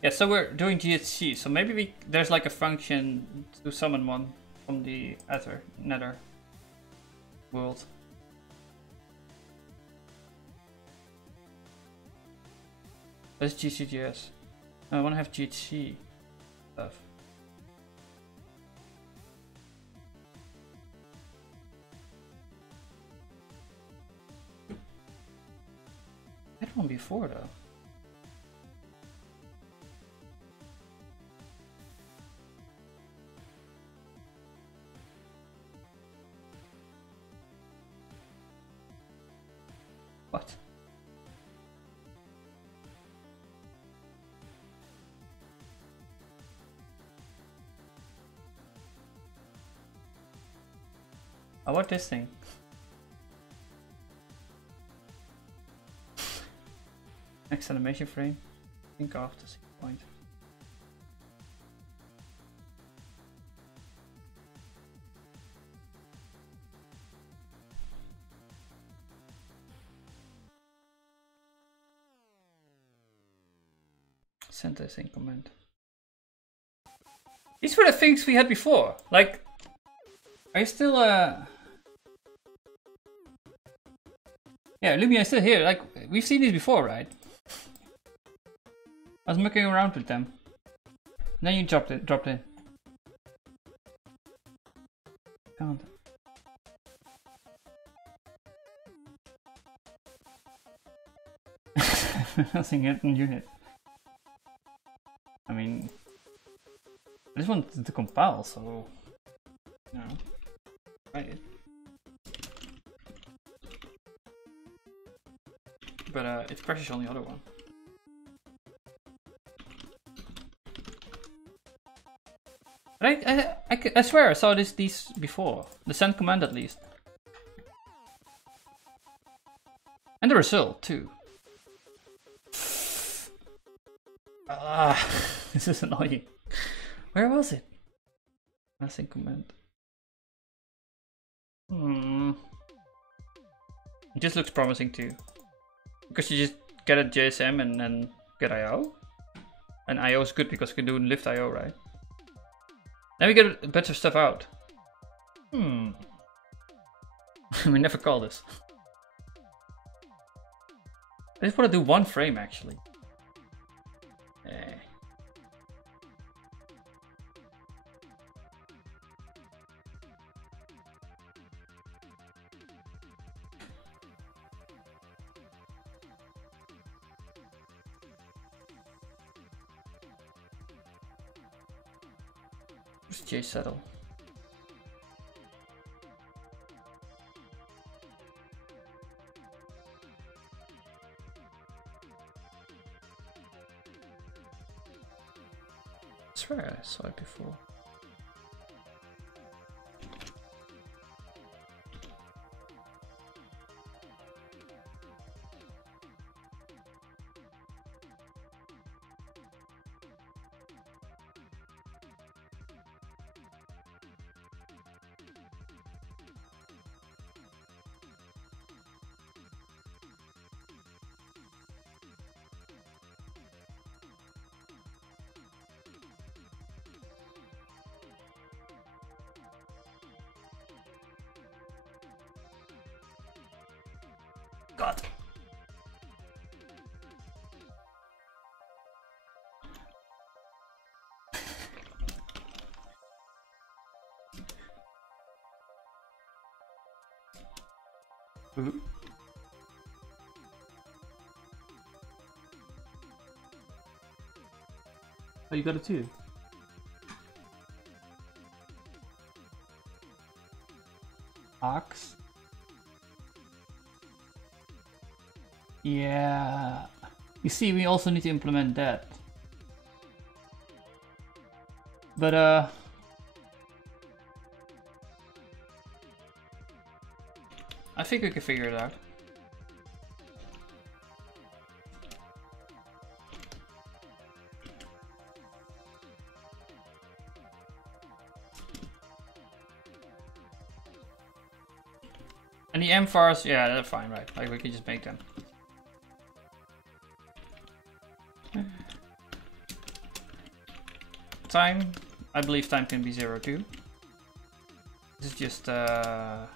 Yeah, so we're doing GHC, so maybe there's like a function to summon one from the nether world. That's GCGS. I want to have GHC stuff. I had one before though. What? How about this thing? Next animation frame. Think of the same point. Sentence in command. These were the things we had before. Like, are you still yeah, Lumia is still here. Like, we've seen these before, right? I was mucking around with them. And then you dropped in. Can't. Nothing hidden unit. I mean, I just wanted to compile, so you know, try it. But it crashes on the other one. But I swear I saw these before. The send command at least. And the result too. Ah, this is annoying. Where was it? Nothing command. It just looks promising too. Because you just get a JSM and then get IO. And IO is good because you can do lift IO, right? Then we get a bunch of stuff out. We never call this. I just want to do one frame actually. Where's J settle? I swear I saw it before. God. Oh, you got it too. Ox. Yeah. You see, we also need to implement that. But I think we can figure it out. And the mvars, yeah, they're fine, right? Like we can just make them. Time, I believe time can be 0 too. This is just yeah.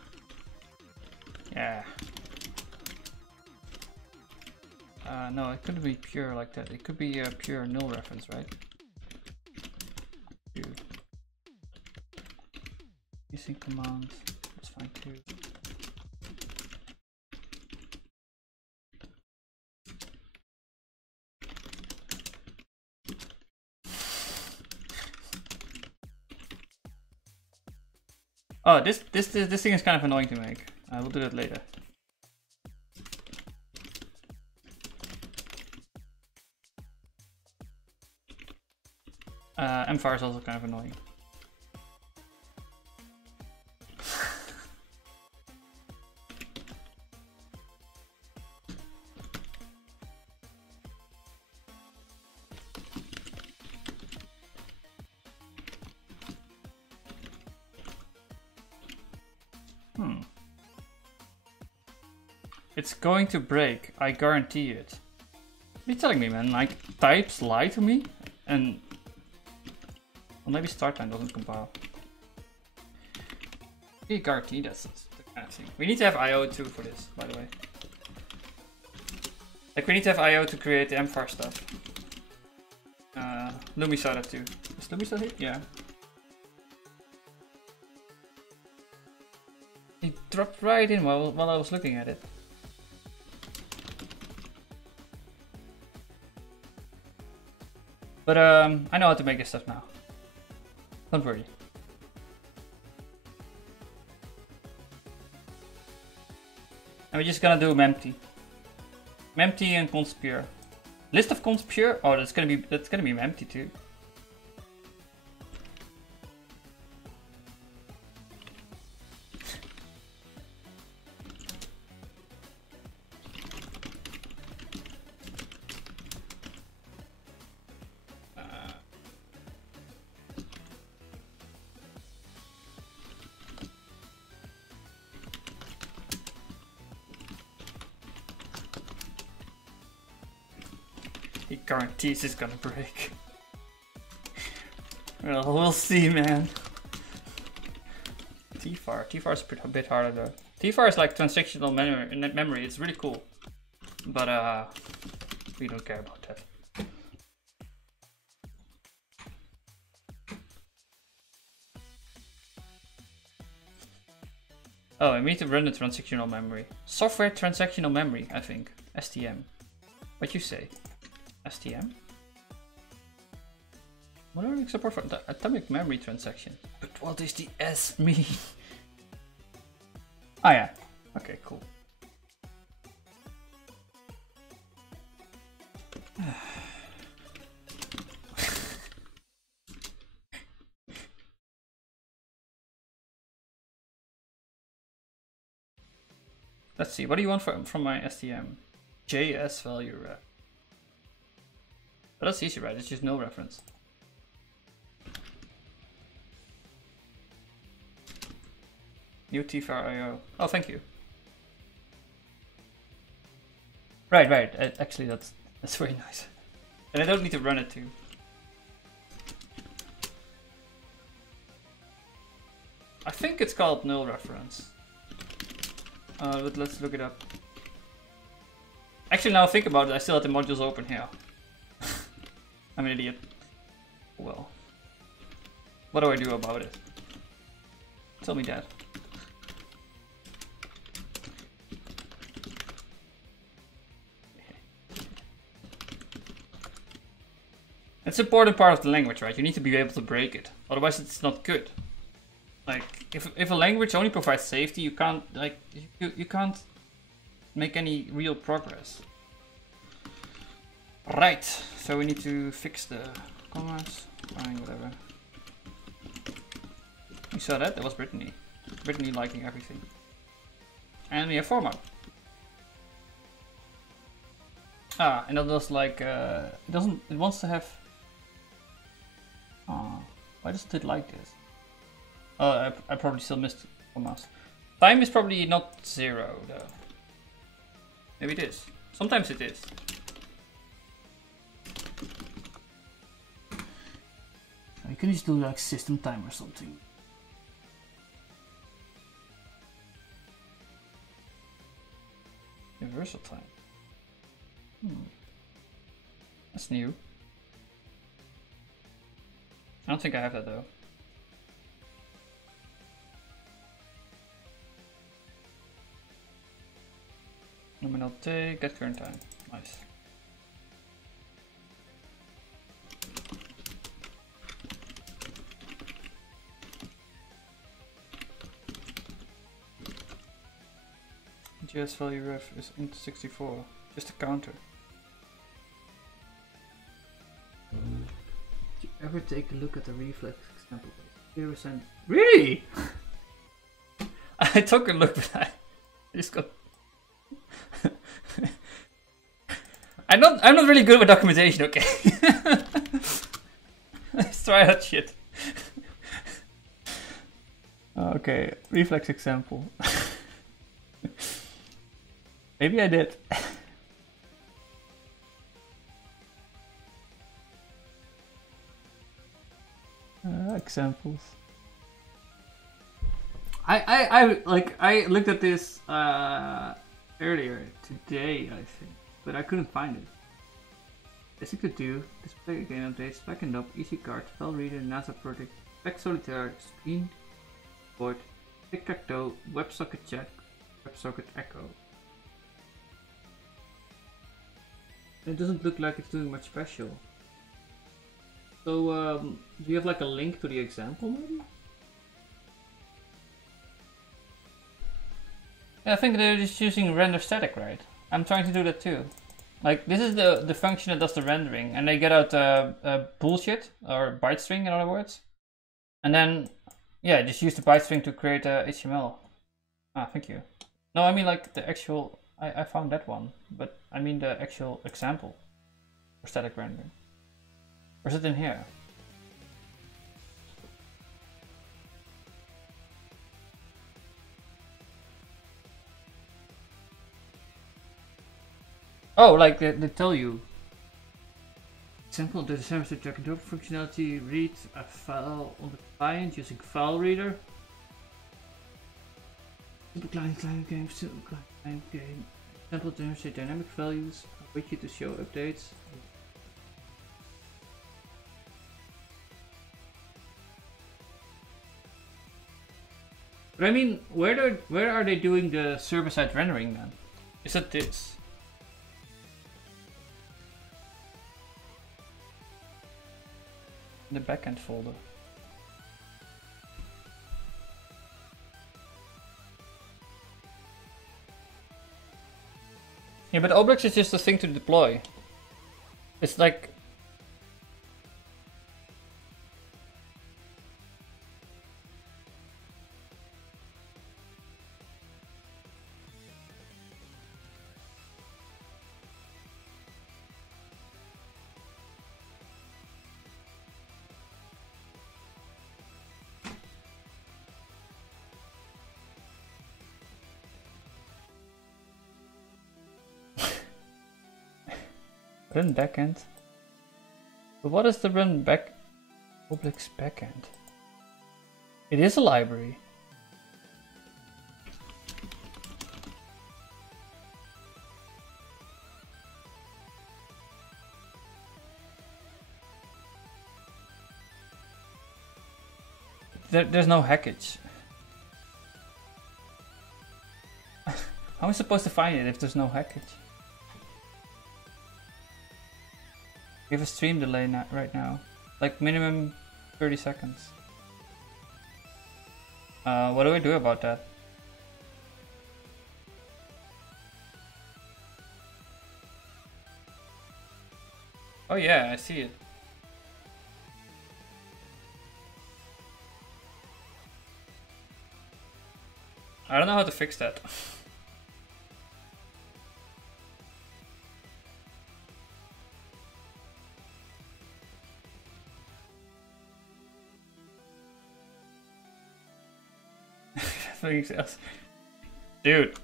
No, it couldn't be pure like that. It could be a pure null reference, right? Using commands, that's fine too. Oh, this thing is kind of annoying to make. We'll do that later. mvar is also kind of annoying. It's going to break, I guarantee it. What are you telling me, man? Like, types lie to me? And... well, maybe start time doesn't compile. You guarantee that's the kind of thing. We need to have IO too for this, by the way. Like, we need to have IO to create the mvar stuff. Lumi saw that too. Is Lumi still here? Yeah. He dropped right in while I was looking at it. But I know how to make this stuff now. Don't worry. And we're just gonna do mempty. Mempty and const pure. List of const pure? Oh, that's gonna be mempty too. He guarantees it's gonna break. Well, we'll see, man. Tfar is a bit harder though. Tfar is like transactional memory. It's really cool, but we don't care about that. Oh, I need to run the transactional memory. Software transactional memory, I think. STM. What you say? STM? Monolithic support for the atomic memory transaction. But what does the S mean? Oh yeah. Okay, cool. Let's see, what do you want from my STM? JS value ref. But that's easy, right? It's just no reference. New Tfar IO. Oh, thank you. Right. Actually, that's very nice. And I don't need to run it too. I think it's called null reference. But let's look it up. Actually, now I think about it, I still have the modules open here. I'm an idiot. Well, what do I do about it? Tell me that. It's an important part of the language, right? You need to be able to break it, otherwise it's not good. Like, if a language only provides safety, you can't you can't make any real progress. Right, so we need to fix the commas. Fine, whatever. You saw that? That was Brittany. Brittany liking everything. And we have format. Ah, and that was like it wants to have. Oh, why doesn't it like this? Oh, I probably still missed commas. Time is probably not 0 though. Maybe it is. Sometimes it is. You can just do like system time or something. Universal time. That's new. I don't think I have that though. Nominal day, get current time. Nice. GS value ref is int 64. Just a counter. Did you ever take a look at the reflex example? 0%. Really? I took a look, but I just got. I'm not really good with documentation. Okay. Let's try that shit. Okay, reflex example. Maybe I did. Examples. I looked at this earlier today, I think, but I couldn't find it. Basic to do, display again updates, backend up, easy card, file reader, NASA project, back solitaire, screen, board, tic-tac-toe, WebSocket chat, WebSocket echo. It doesn't look like it's doing much special. So, do you have like a link to the example maybe? Yeah, I think they're just using render static, right? I'm trying to do that too. Like, this is the function that does the rendering, and they get out bullshit, or byte string in other words. And then, yeah, just use the byte string to create HTML. Ah, thank you. No, I mean like the actual, I found that one, but I mean the actual example for static rendering. Or is it in here? Oh, like they tell you. Example, the designer to drag and drop functionality, read a file on the client using file reader. Simple client game, simple client game. Example, demonstrate dynamic values, wait you to show updates. But I mean, where are they doing the server-side rendering then? Is it this? The backend folder. Yeah, but Obelix is just a thing to deploy. It's like... Run backend. But what is the run back Obelix backend? It is a library. there's no hackage. How am I supposed to find it if there's no hackage? We have a stream delay right now, like minimum 30 seconds. What do we do about that? Oh yeah, I see it. I don't know how to fix that. Dude,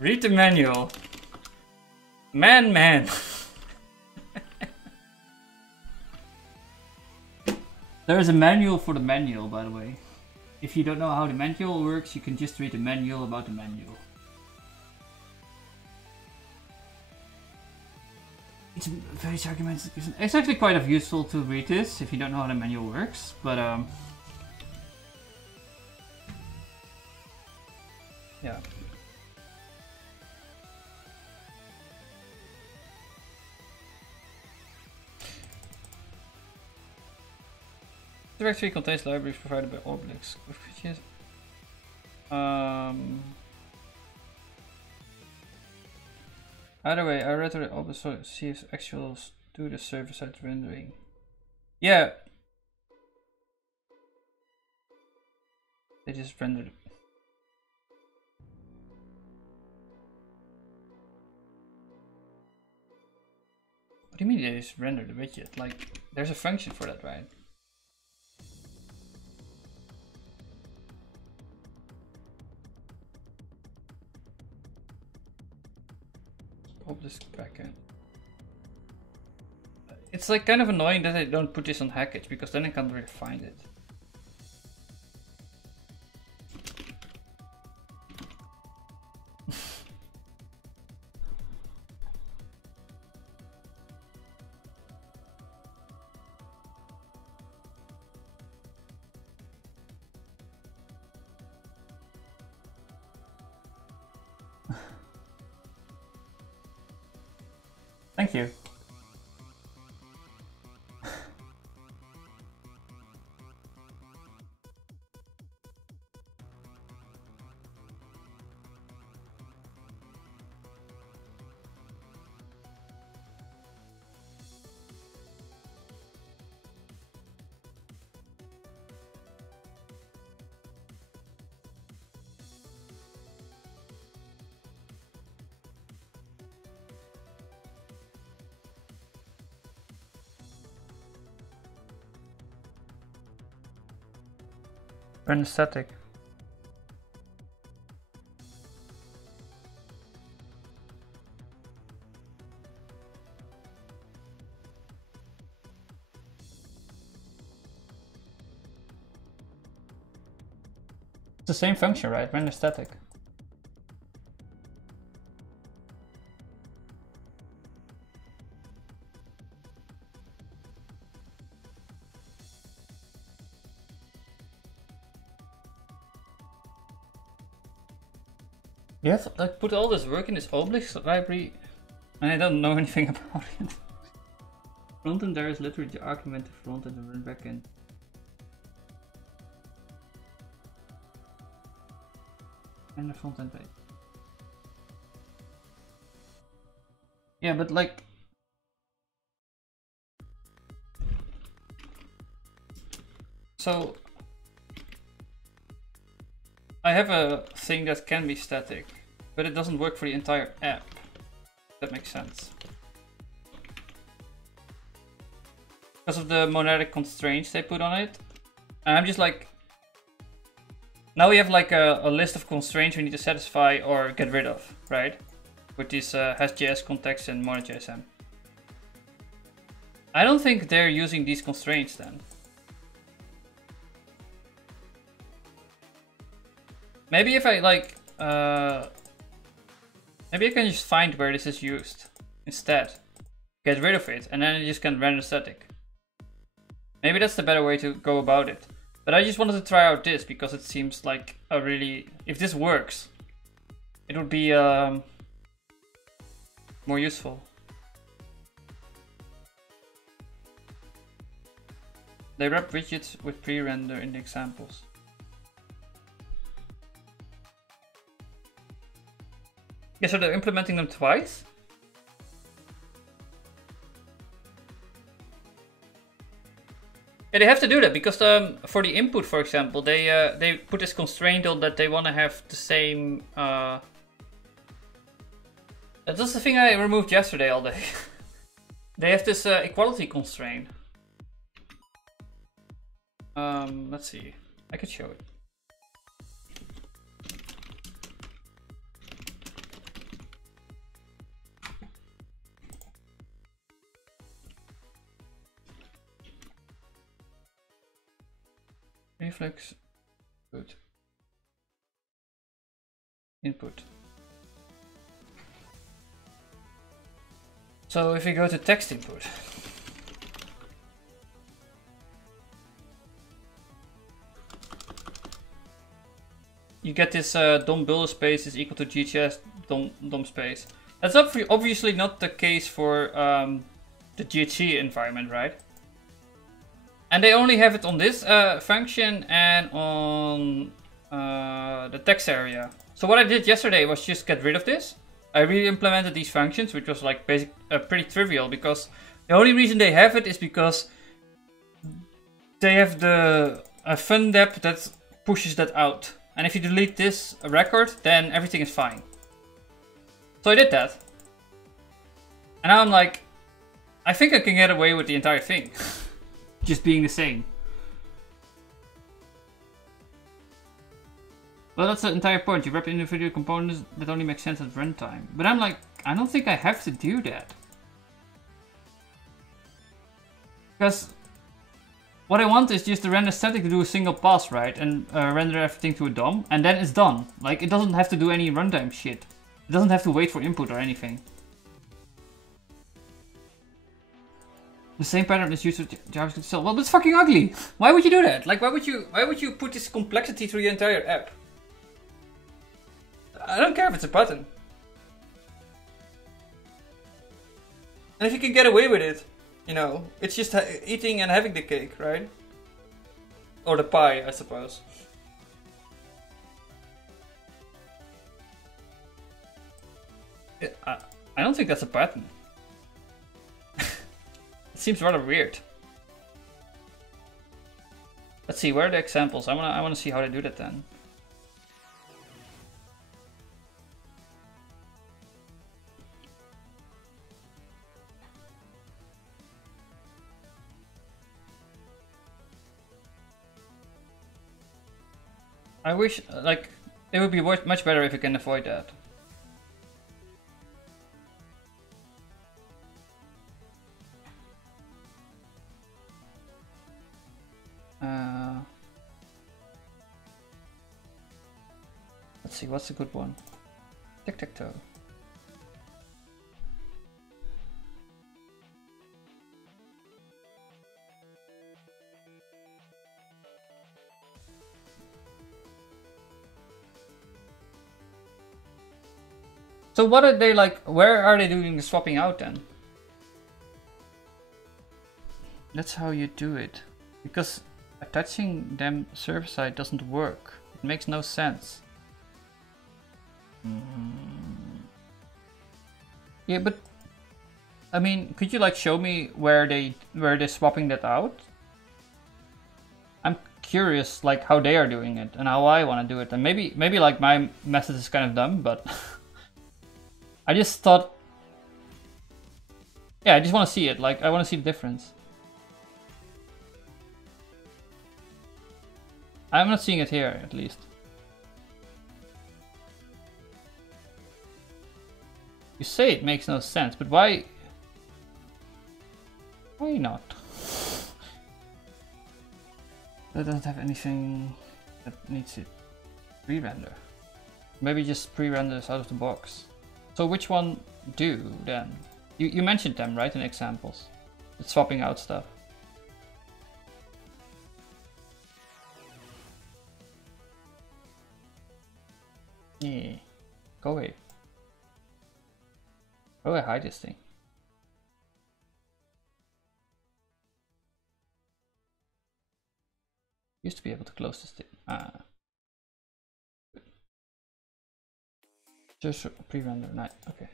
read the manual. Man. There is a manual for the manual, by the way. If you don't know how the manual works, you can just read the manual about the manual. It's very argumentative. It's actually quite useful to read this if you don't know how the manual works, but yeah. The directory contains libraries provided by Obelix. Either way, I read the Obelix so see if actuals do the server-side rendering. Yeah. They just rendered it. What do you mean they just rendered the widget? Like, there's a function for that, right? Obelisk backend. It's like kind of annoying that I don't put this on Hackage because then I can't really find it. Thank you. Render static. It's the same function, right? Render static. You have to like put all this work in this Obelix library, and I don't know anything about it. Frontend there is literally the argument of frontend and backend. And the frontend page. Yeah, but like, so I have a thing that can be static, but it doesn't work for the entire app. If that makes sense. Because of the monadic constraints they put on it. And I'm just like, now we have like a list of constraints we need to satisfy or get rid of, right? With these Hash.js context and Monad.jsm. I don't think they're using these constraints then. Maybe if I like, maybe I can just find where this is used instead. Get rid of it and then I just can render static. Maybe that's the better way to go about it. But I just wanted to try out this because it seems like a really... If this works, it would be more useful. They wrap widgets with pre-render in the examples. Yeah, so they're implementing them twice? Yeah, they have to do that because for the input, for example, they put this constraint on that they want to have the same... That's the thing I removed yesterday all day. They have this equality constraint. Let's see. I could show it. Reflex, good. Input. So if we go to text input, you get this DOM builder space is equal to GTS DOM space. That's obviously not the case for the GHC environment, right? And they only have it on this function and on the text area. So what I did yesterday was just get rid of this. I re-implemented these functions, which was like pretty trivial because the only reason they have it is because they have the fun dep that pushes that out. And if you delete this record, then everything is fine. So I did that. And now I'm like, I think I can get away with the entire thing. Just being the same. Well, that's the entire point. You wrap individual components that only make sense at runtime. But I'm like, I don't think I have to do that. Because what I want is just the render static to do a single pass, right? And render everything to a DOM. And then it's done. Like, it doesn't have to do any runtime shit. It doesn't have to wait for input or anything. The same pattern is used with JavaScript itself. Well, that's fucking ugly. Why would you do that? Like, why would you put this complexity through your entire app? I don't care if it's a button. And if you can get away with it, you know, it's just eating and having the cake, right? Or the pie, I suppose. I don't think that's a button. It seems rather weird. Let's see, where are the examples? I wanna see how they do that then. I wish, like, it would be much better if you can avoid that. Let's see, what's a good one? Tic-tac-toe. So what are they like, where are they doing the swapping out then? That's how you do it. Because attaching them server side doesn't work. It makes no sense. Yeah, but I mean, could you like show me where they're swapping that out? I'm curious like how they are doing it and how I want to do it. And maybe like my method is kind of dumb, but I just thought, yeah, I just want to see it. Like, I want to see the difference. I'm not seeing it here, at least. You say it makes no sense, but why? Why not? That doesn't have anything that needs it pre-render. Maybe just pre-renders out of the box. So which one do then? You mentioned them, right, in examples? It's swapping out stuff. Yeah. Go away. Go away, hide this thing. Used to be able to close this thing. Just pre-render, nice, okay.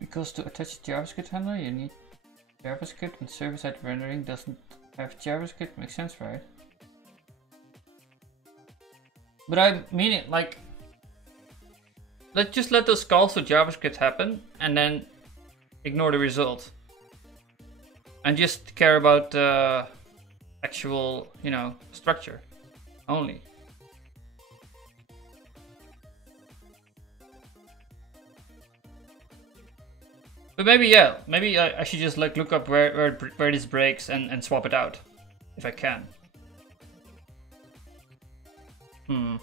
Because to attach a JavaScript handler, you need JavaScript, and server-side rendering doesn't have JavaScript. Makes sense, right? But I mean it like, let's just let those calls to JavaScript happen and then ignore the result. And just care about the actual, you know, structure only. But maybe, yeah, maybe I should just like look up where this breaks and swap it out, if I can. I'm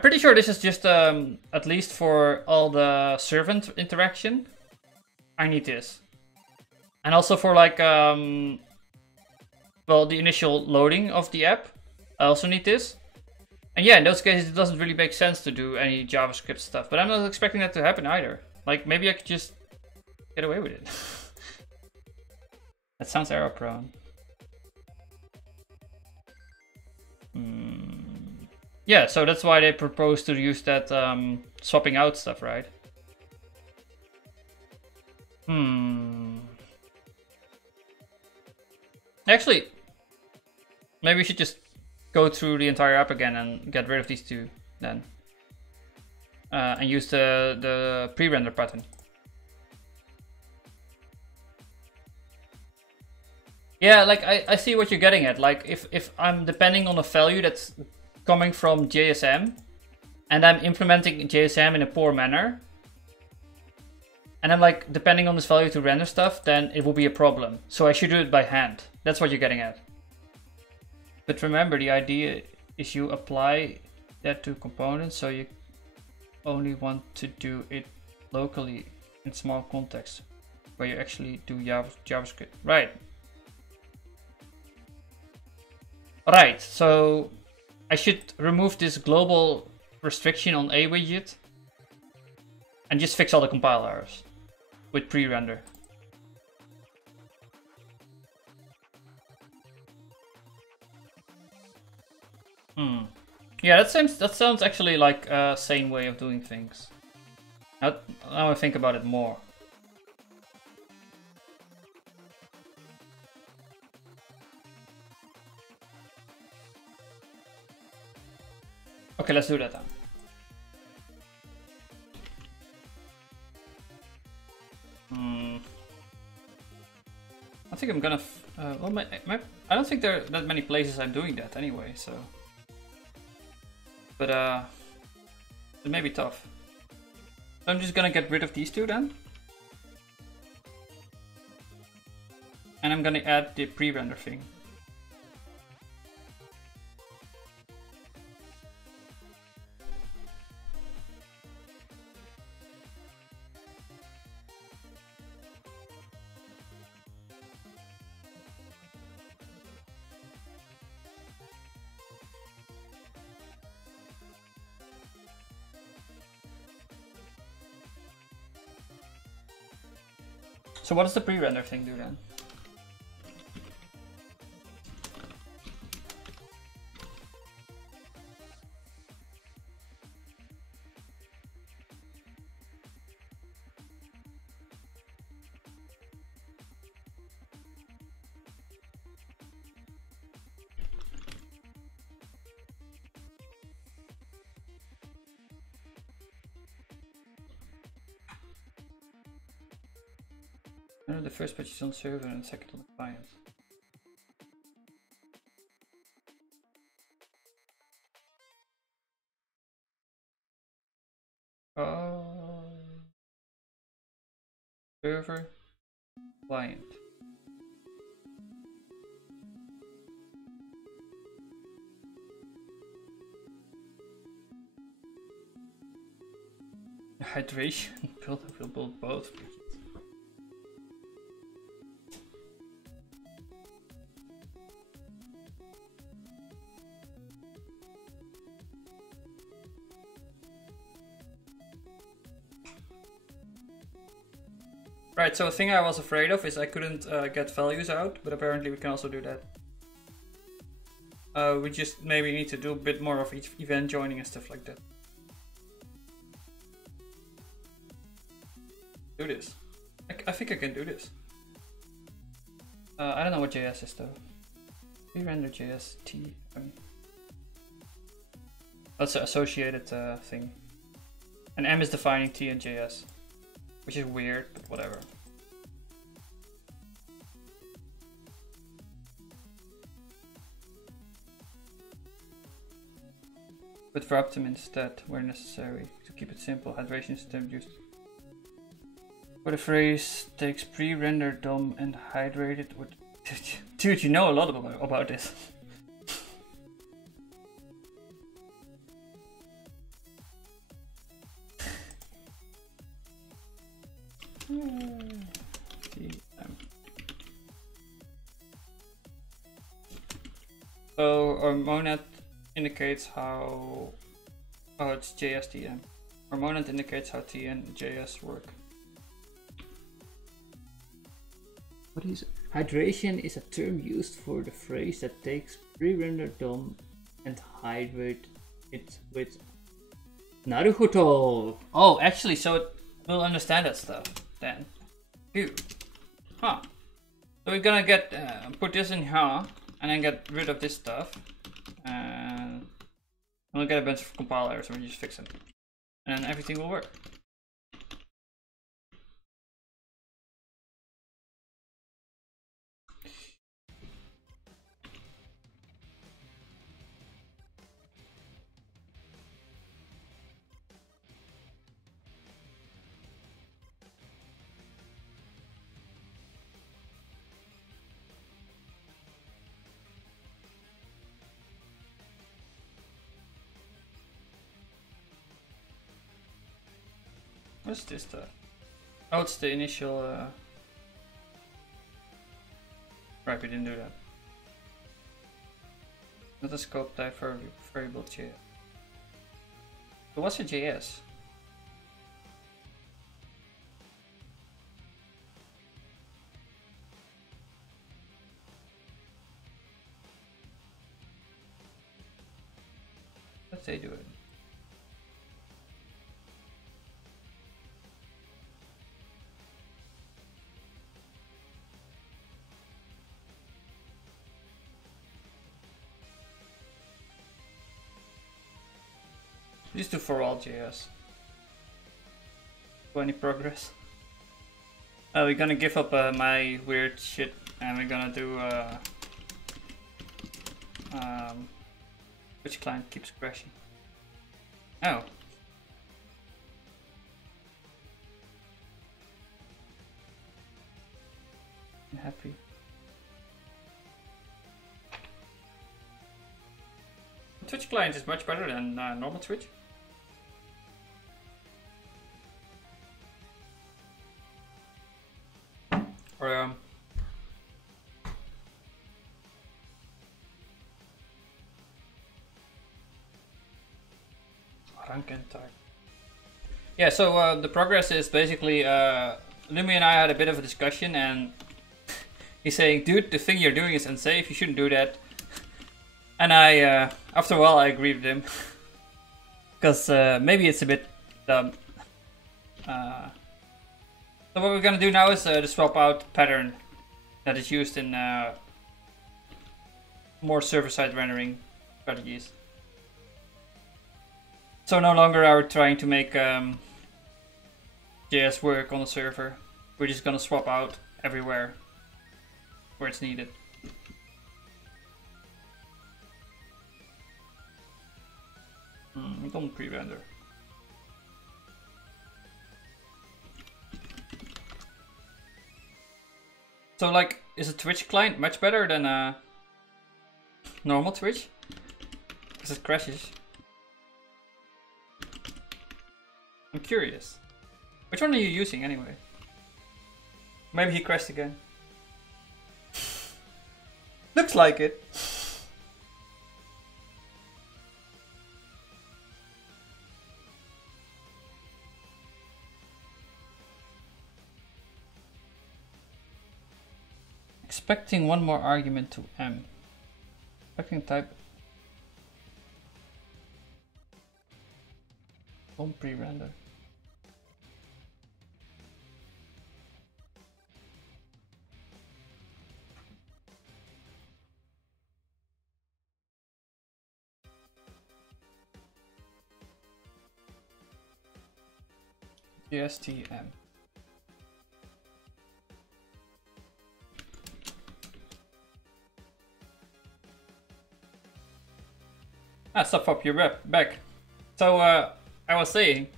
pretty sure this is just, at least for all the servant interaction, I need this. And also for like, well, the initial loading of the app, I also need this. And yeah, in those cases, it doesn't really make sense to do any JavaScript stuff. But I'm not expecting that to happen either. Like, maybe I could just get away with it. That sounds error prone. Yeah, so that's why they propose to use that swapping out stuff, right? Actually, maybe we should just go through the entire app again and get rid of these two then. And use the pre-render button. Yeah, like I see what you're getting at. Like if I'm depending on a value that's coming from JSM and I'm implementing JSM in a poor manner, and I'm like depending on this value to render stuff, then it will be a problem. So I should do it by hand. That's what you're getting at. But remember, the idea is you apply that to components, so you only want to do it locally in small contexts where you actually do JavaScript. Right. Right, so I should remove this global restriction on a widget and just fix all the compile errors with pre-render. Yeah, that sounds actually like a sane way of doing things. Now I think about it more. Okay, let's do that then. I think I'm gonna. Well, I don't think there are that many places I'm doing that anyway, so. But it may be tough. So I'm just gonna get rid of these two then. And I'm gonna add the pre-render thing. So what does the pre-render thing do then? The first page is on server and the second on the client. Server, client. Hydration, build both. Right, so the thing I was afraid of is I couldn't get values out, but apparently we can also do that. We just maybe need to do a bit more of each event joining and stuff like that. Do this. I think I can do this. I don't know what JS is though. Render JS T. That's an associated thing. And M is defining T and JS. Which is weird, but whatever. But for Optim instead, where necessary, to keep it simple, hydration system used. For the phrase takes pre-rendered DOM and hydrated with. Dude, you know a lot about this. So our monad indicates how. Oh, it's JSTM. Our monad indicates how T and JS work. What is it? Hydration is a term used for the phrase that takes pre-rendered DOM and hydrate it with Naruhodo. Oh, actually, so it will understand that stuff then. Phew. Huh. So we're gonna get put this in here and then get rid of this stuff, and we'll get a bunch of compile errors and we just fix them, and then everything will work. What's this stuff? Oh, it's the initial. Right, we didn't do that. Not a scope type variable JS. So what's a JS? Let's say do it. Just do for all JS. Do any progress? We're gonna give up my weird shit and we're gonna do which client keeps crashing? Oh. I'm happy. Twitch client is much better than normal Twitch. Or rank and type. Yeah, so the progress is basically Lumi and I had a bit of a discussion, and he's saying, dude, the thing you're doing is unsafe, you shouldn't do that. And I, after a while, I agreed with him. Because maybe it's a bit dumb. So what we're gonna do now is the swap out pattern that is used in more server-side rendering strategies. So no longer are we trying to make JS work on the server. We're just gonna swap out everywhere where it's needed. Don't pre-render. So like, is a Twitch client much better than a normal Twitch? Because it crashes. I'm curious. Which one are you using anyway? Maybe he crashed again. Looks like it. Expecting one more argument to M. Expecting type. Don't pre-render. GSTM. Ah, stop up, you're back. So, I was saying,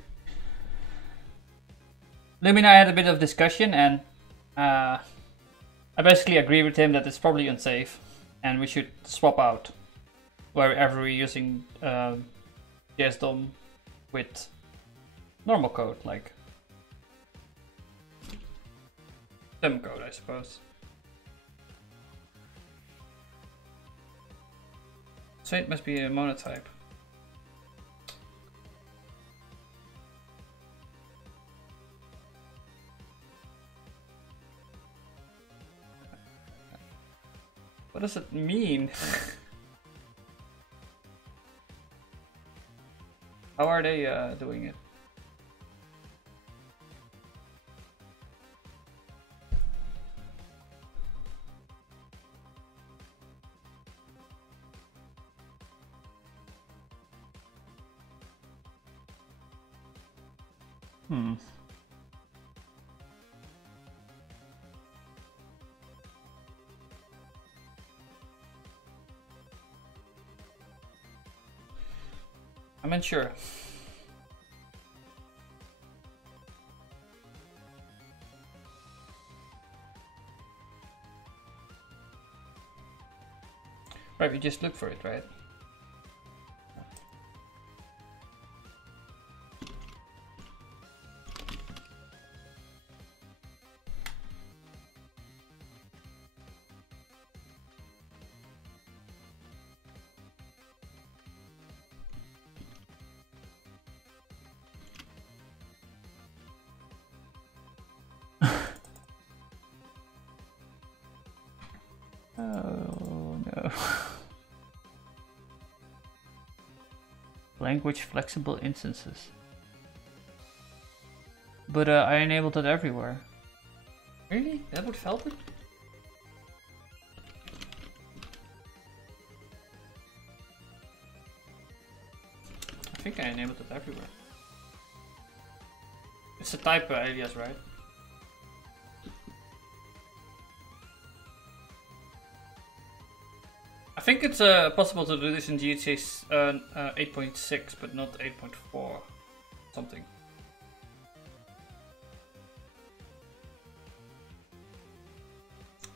Lim and I had a bit of discussion, and I basically agree with him that it's probably unsafe, and we should swap out wherever we're using JSDOM with normal code, like some code, I suppose. So it must be a monotype. What does it mean? How are they doing it? I'm unsure. Right, we just look for it, right? Oh no. Language flexible instances. But I enabled it everywhere. Really? That would help it? I think I enabled it everywhere. It's a type alias, right? I think it's possible to do this in GHC 8.6, but not 8.4 something.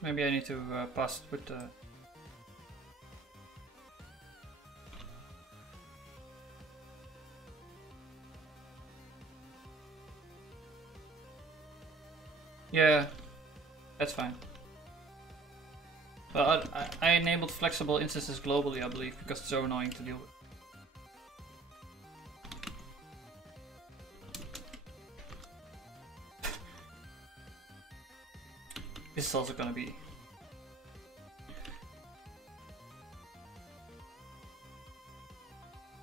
Maybe I need to pass it with the... Yeah, that's fine. Well, I enabled flexible instances globally, I believe, because it's so annoying to deal with. This is also gonna be...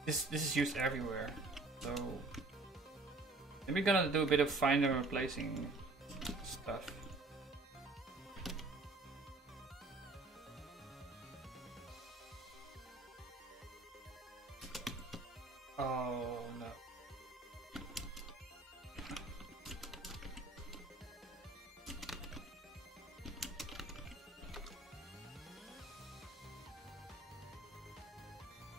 This is used everywhere, so... Maybe gonna do a bit of finding and replacing stuff. Oh no.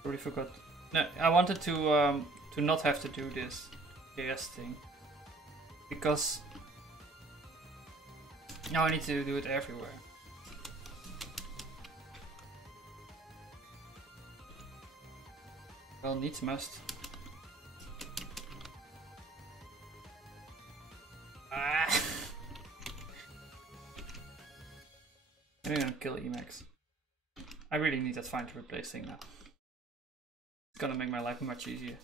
Already forgot. No, I wanted to not have to do this JS thing because now I need to do it everywhere. Well, needs must. I'm gonna kill Emacs. I really need that find to replace thing now. It's gonna make my life much easier.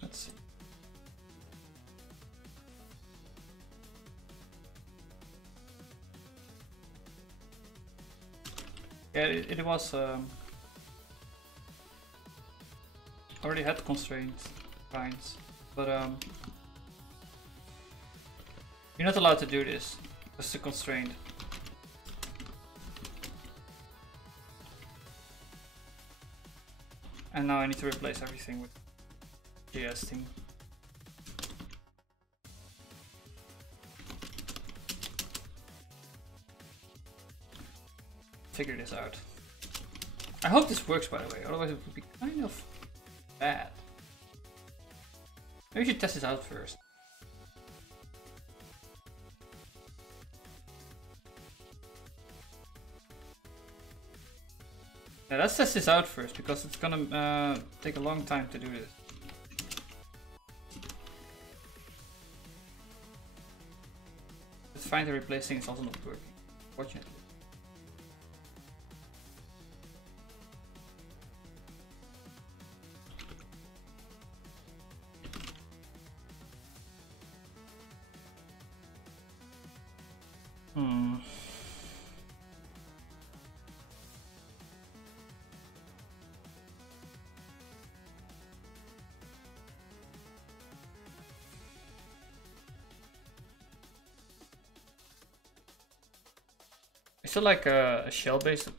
Let's see. Yeah, it was already had constraints, finds, but you're not allowed to do this. It's a constraint. And now I need to replace everything with JS thing. Figure this out. I hope this works, by the way, otherwise it would be kind of bad. Maybe we should test this out first. Yeah, let's test this out first, because it's gonna take a long time to do this. Let's find the replacing is also not working, fortunately. Is there like a shell-based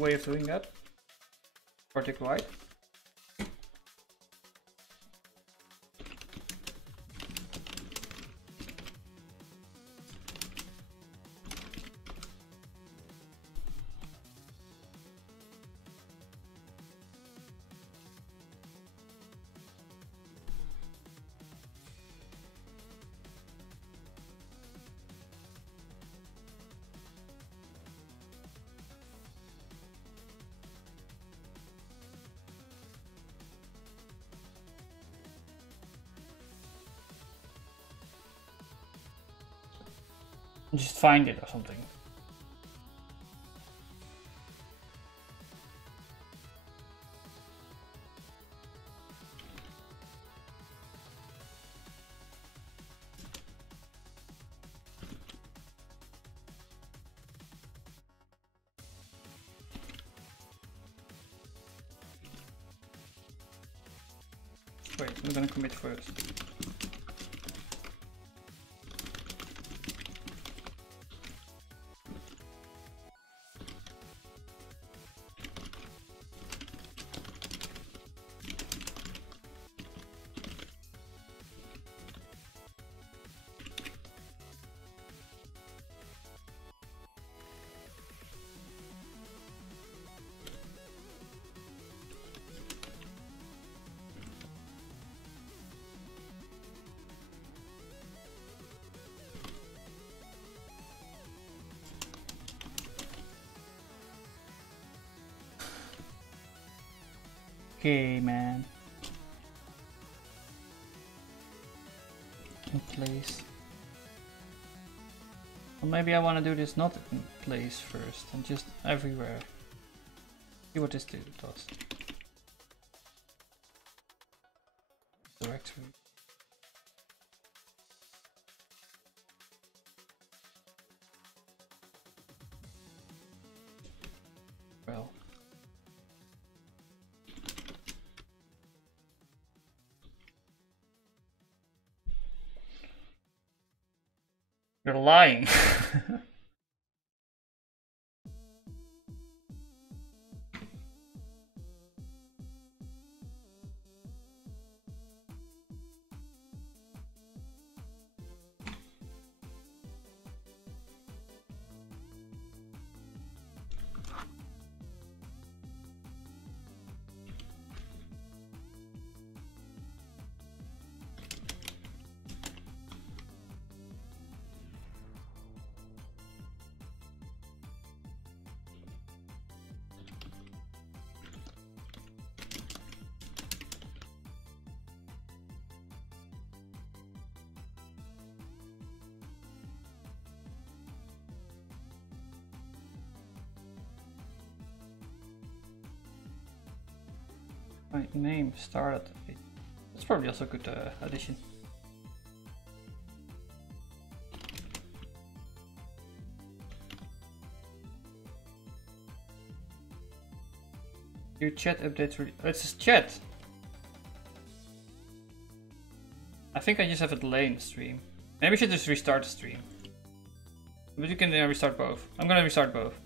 way of doing that? Project wide? Just find it or something. Wait, I'm gonna commit first. Okay, man. In place. Well, maybe I want to do this not in place first and just everywhere. See what this does. Directory. Well. You're lying. My name started. That's probably also a good addition. Your chat updates. It's a chat. I think I just have a delay in the stream. Maybe I should just restart the stream. But you can restart both. I'm gonna restart both.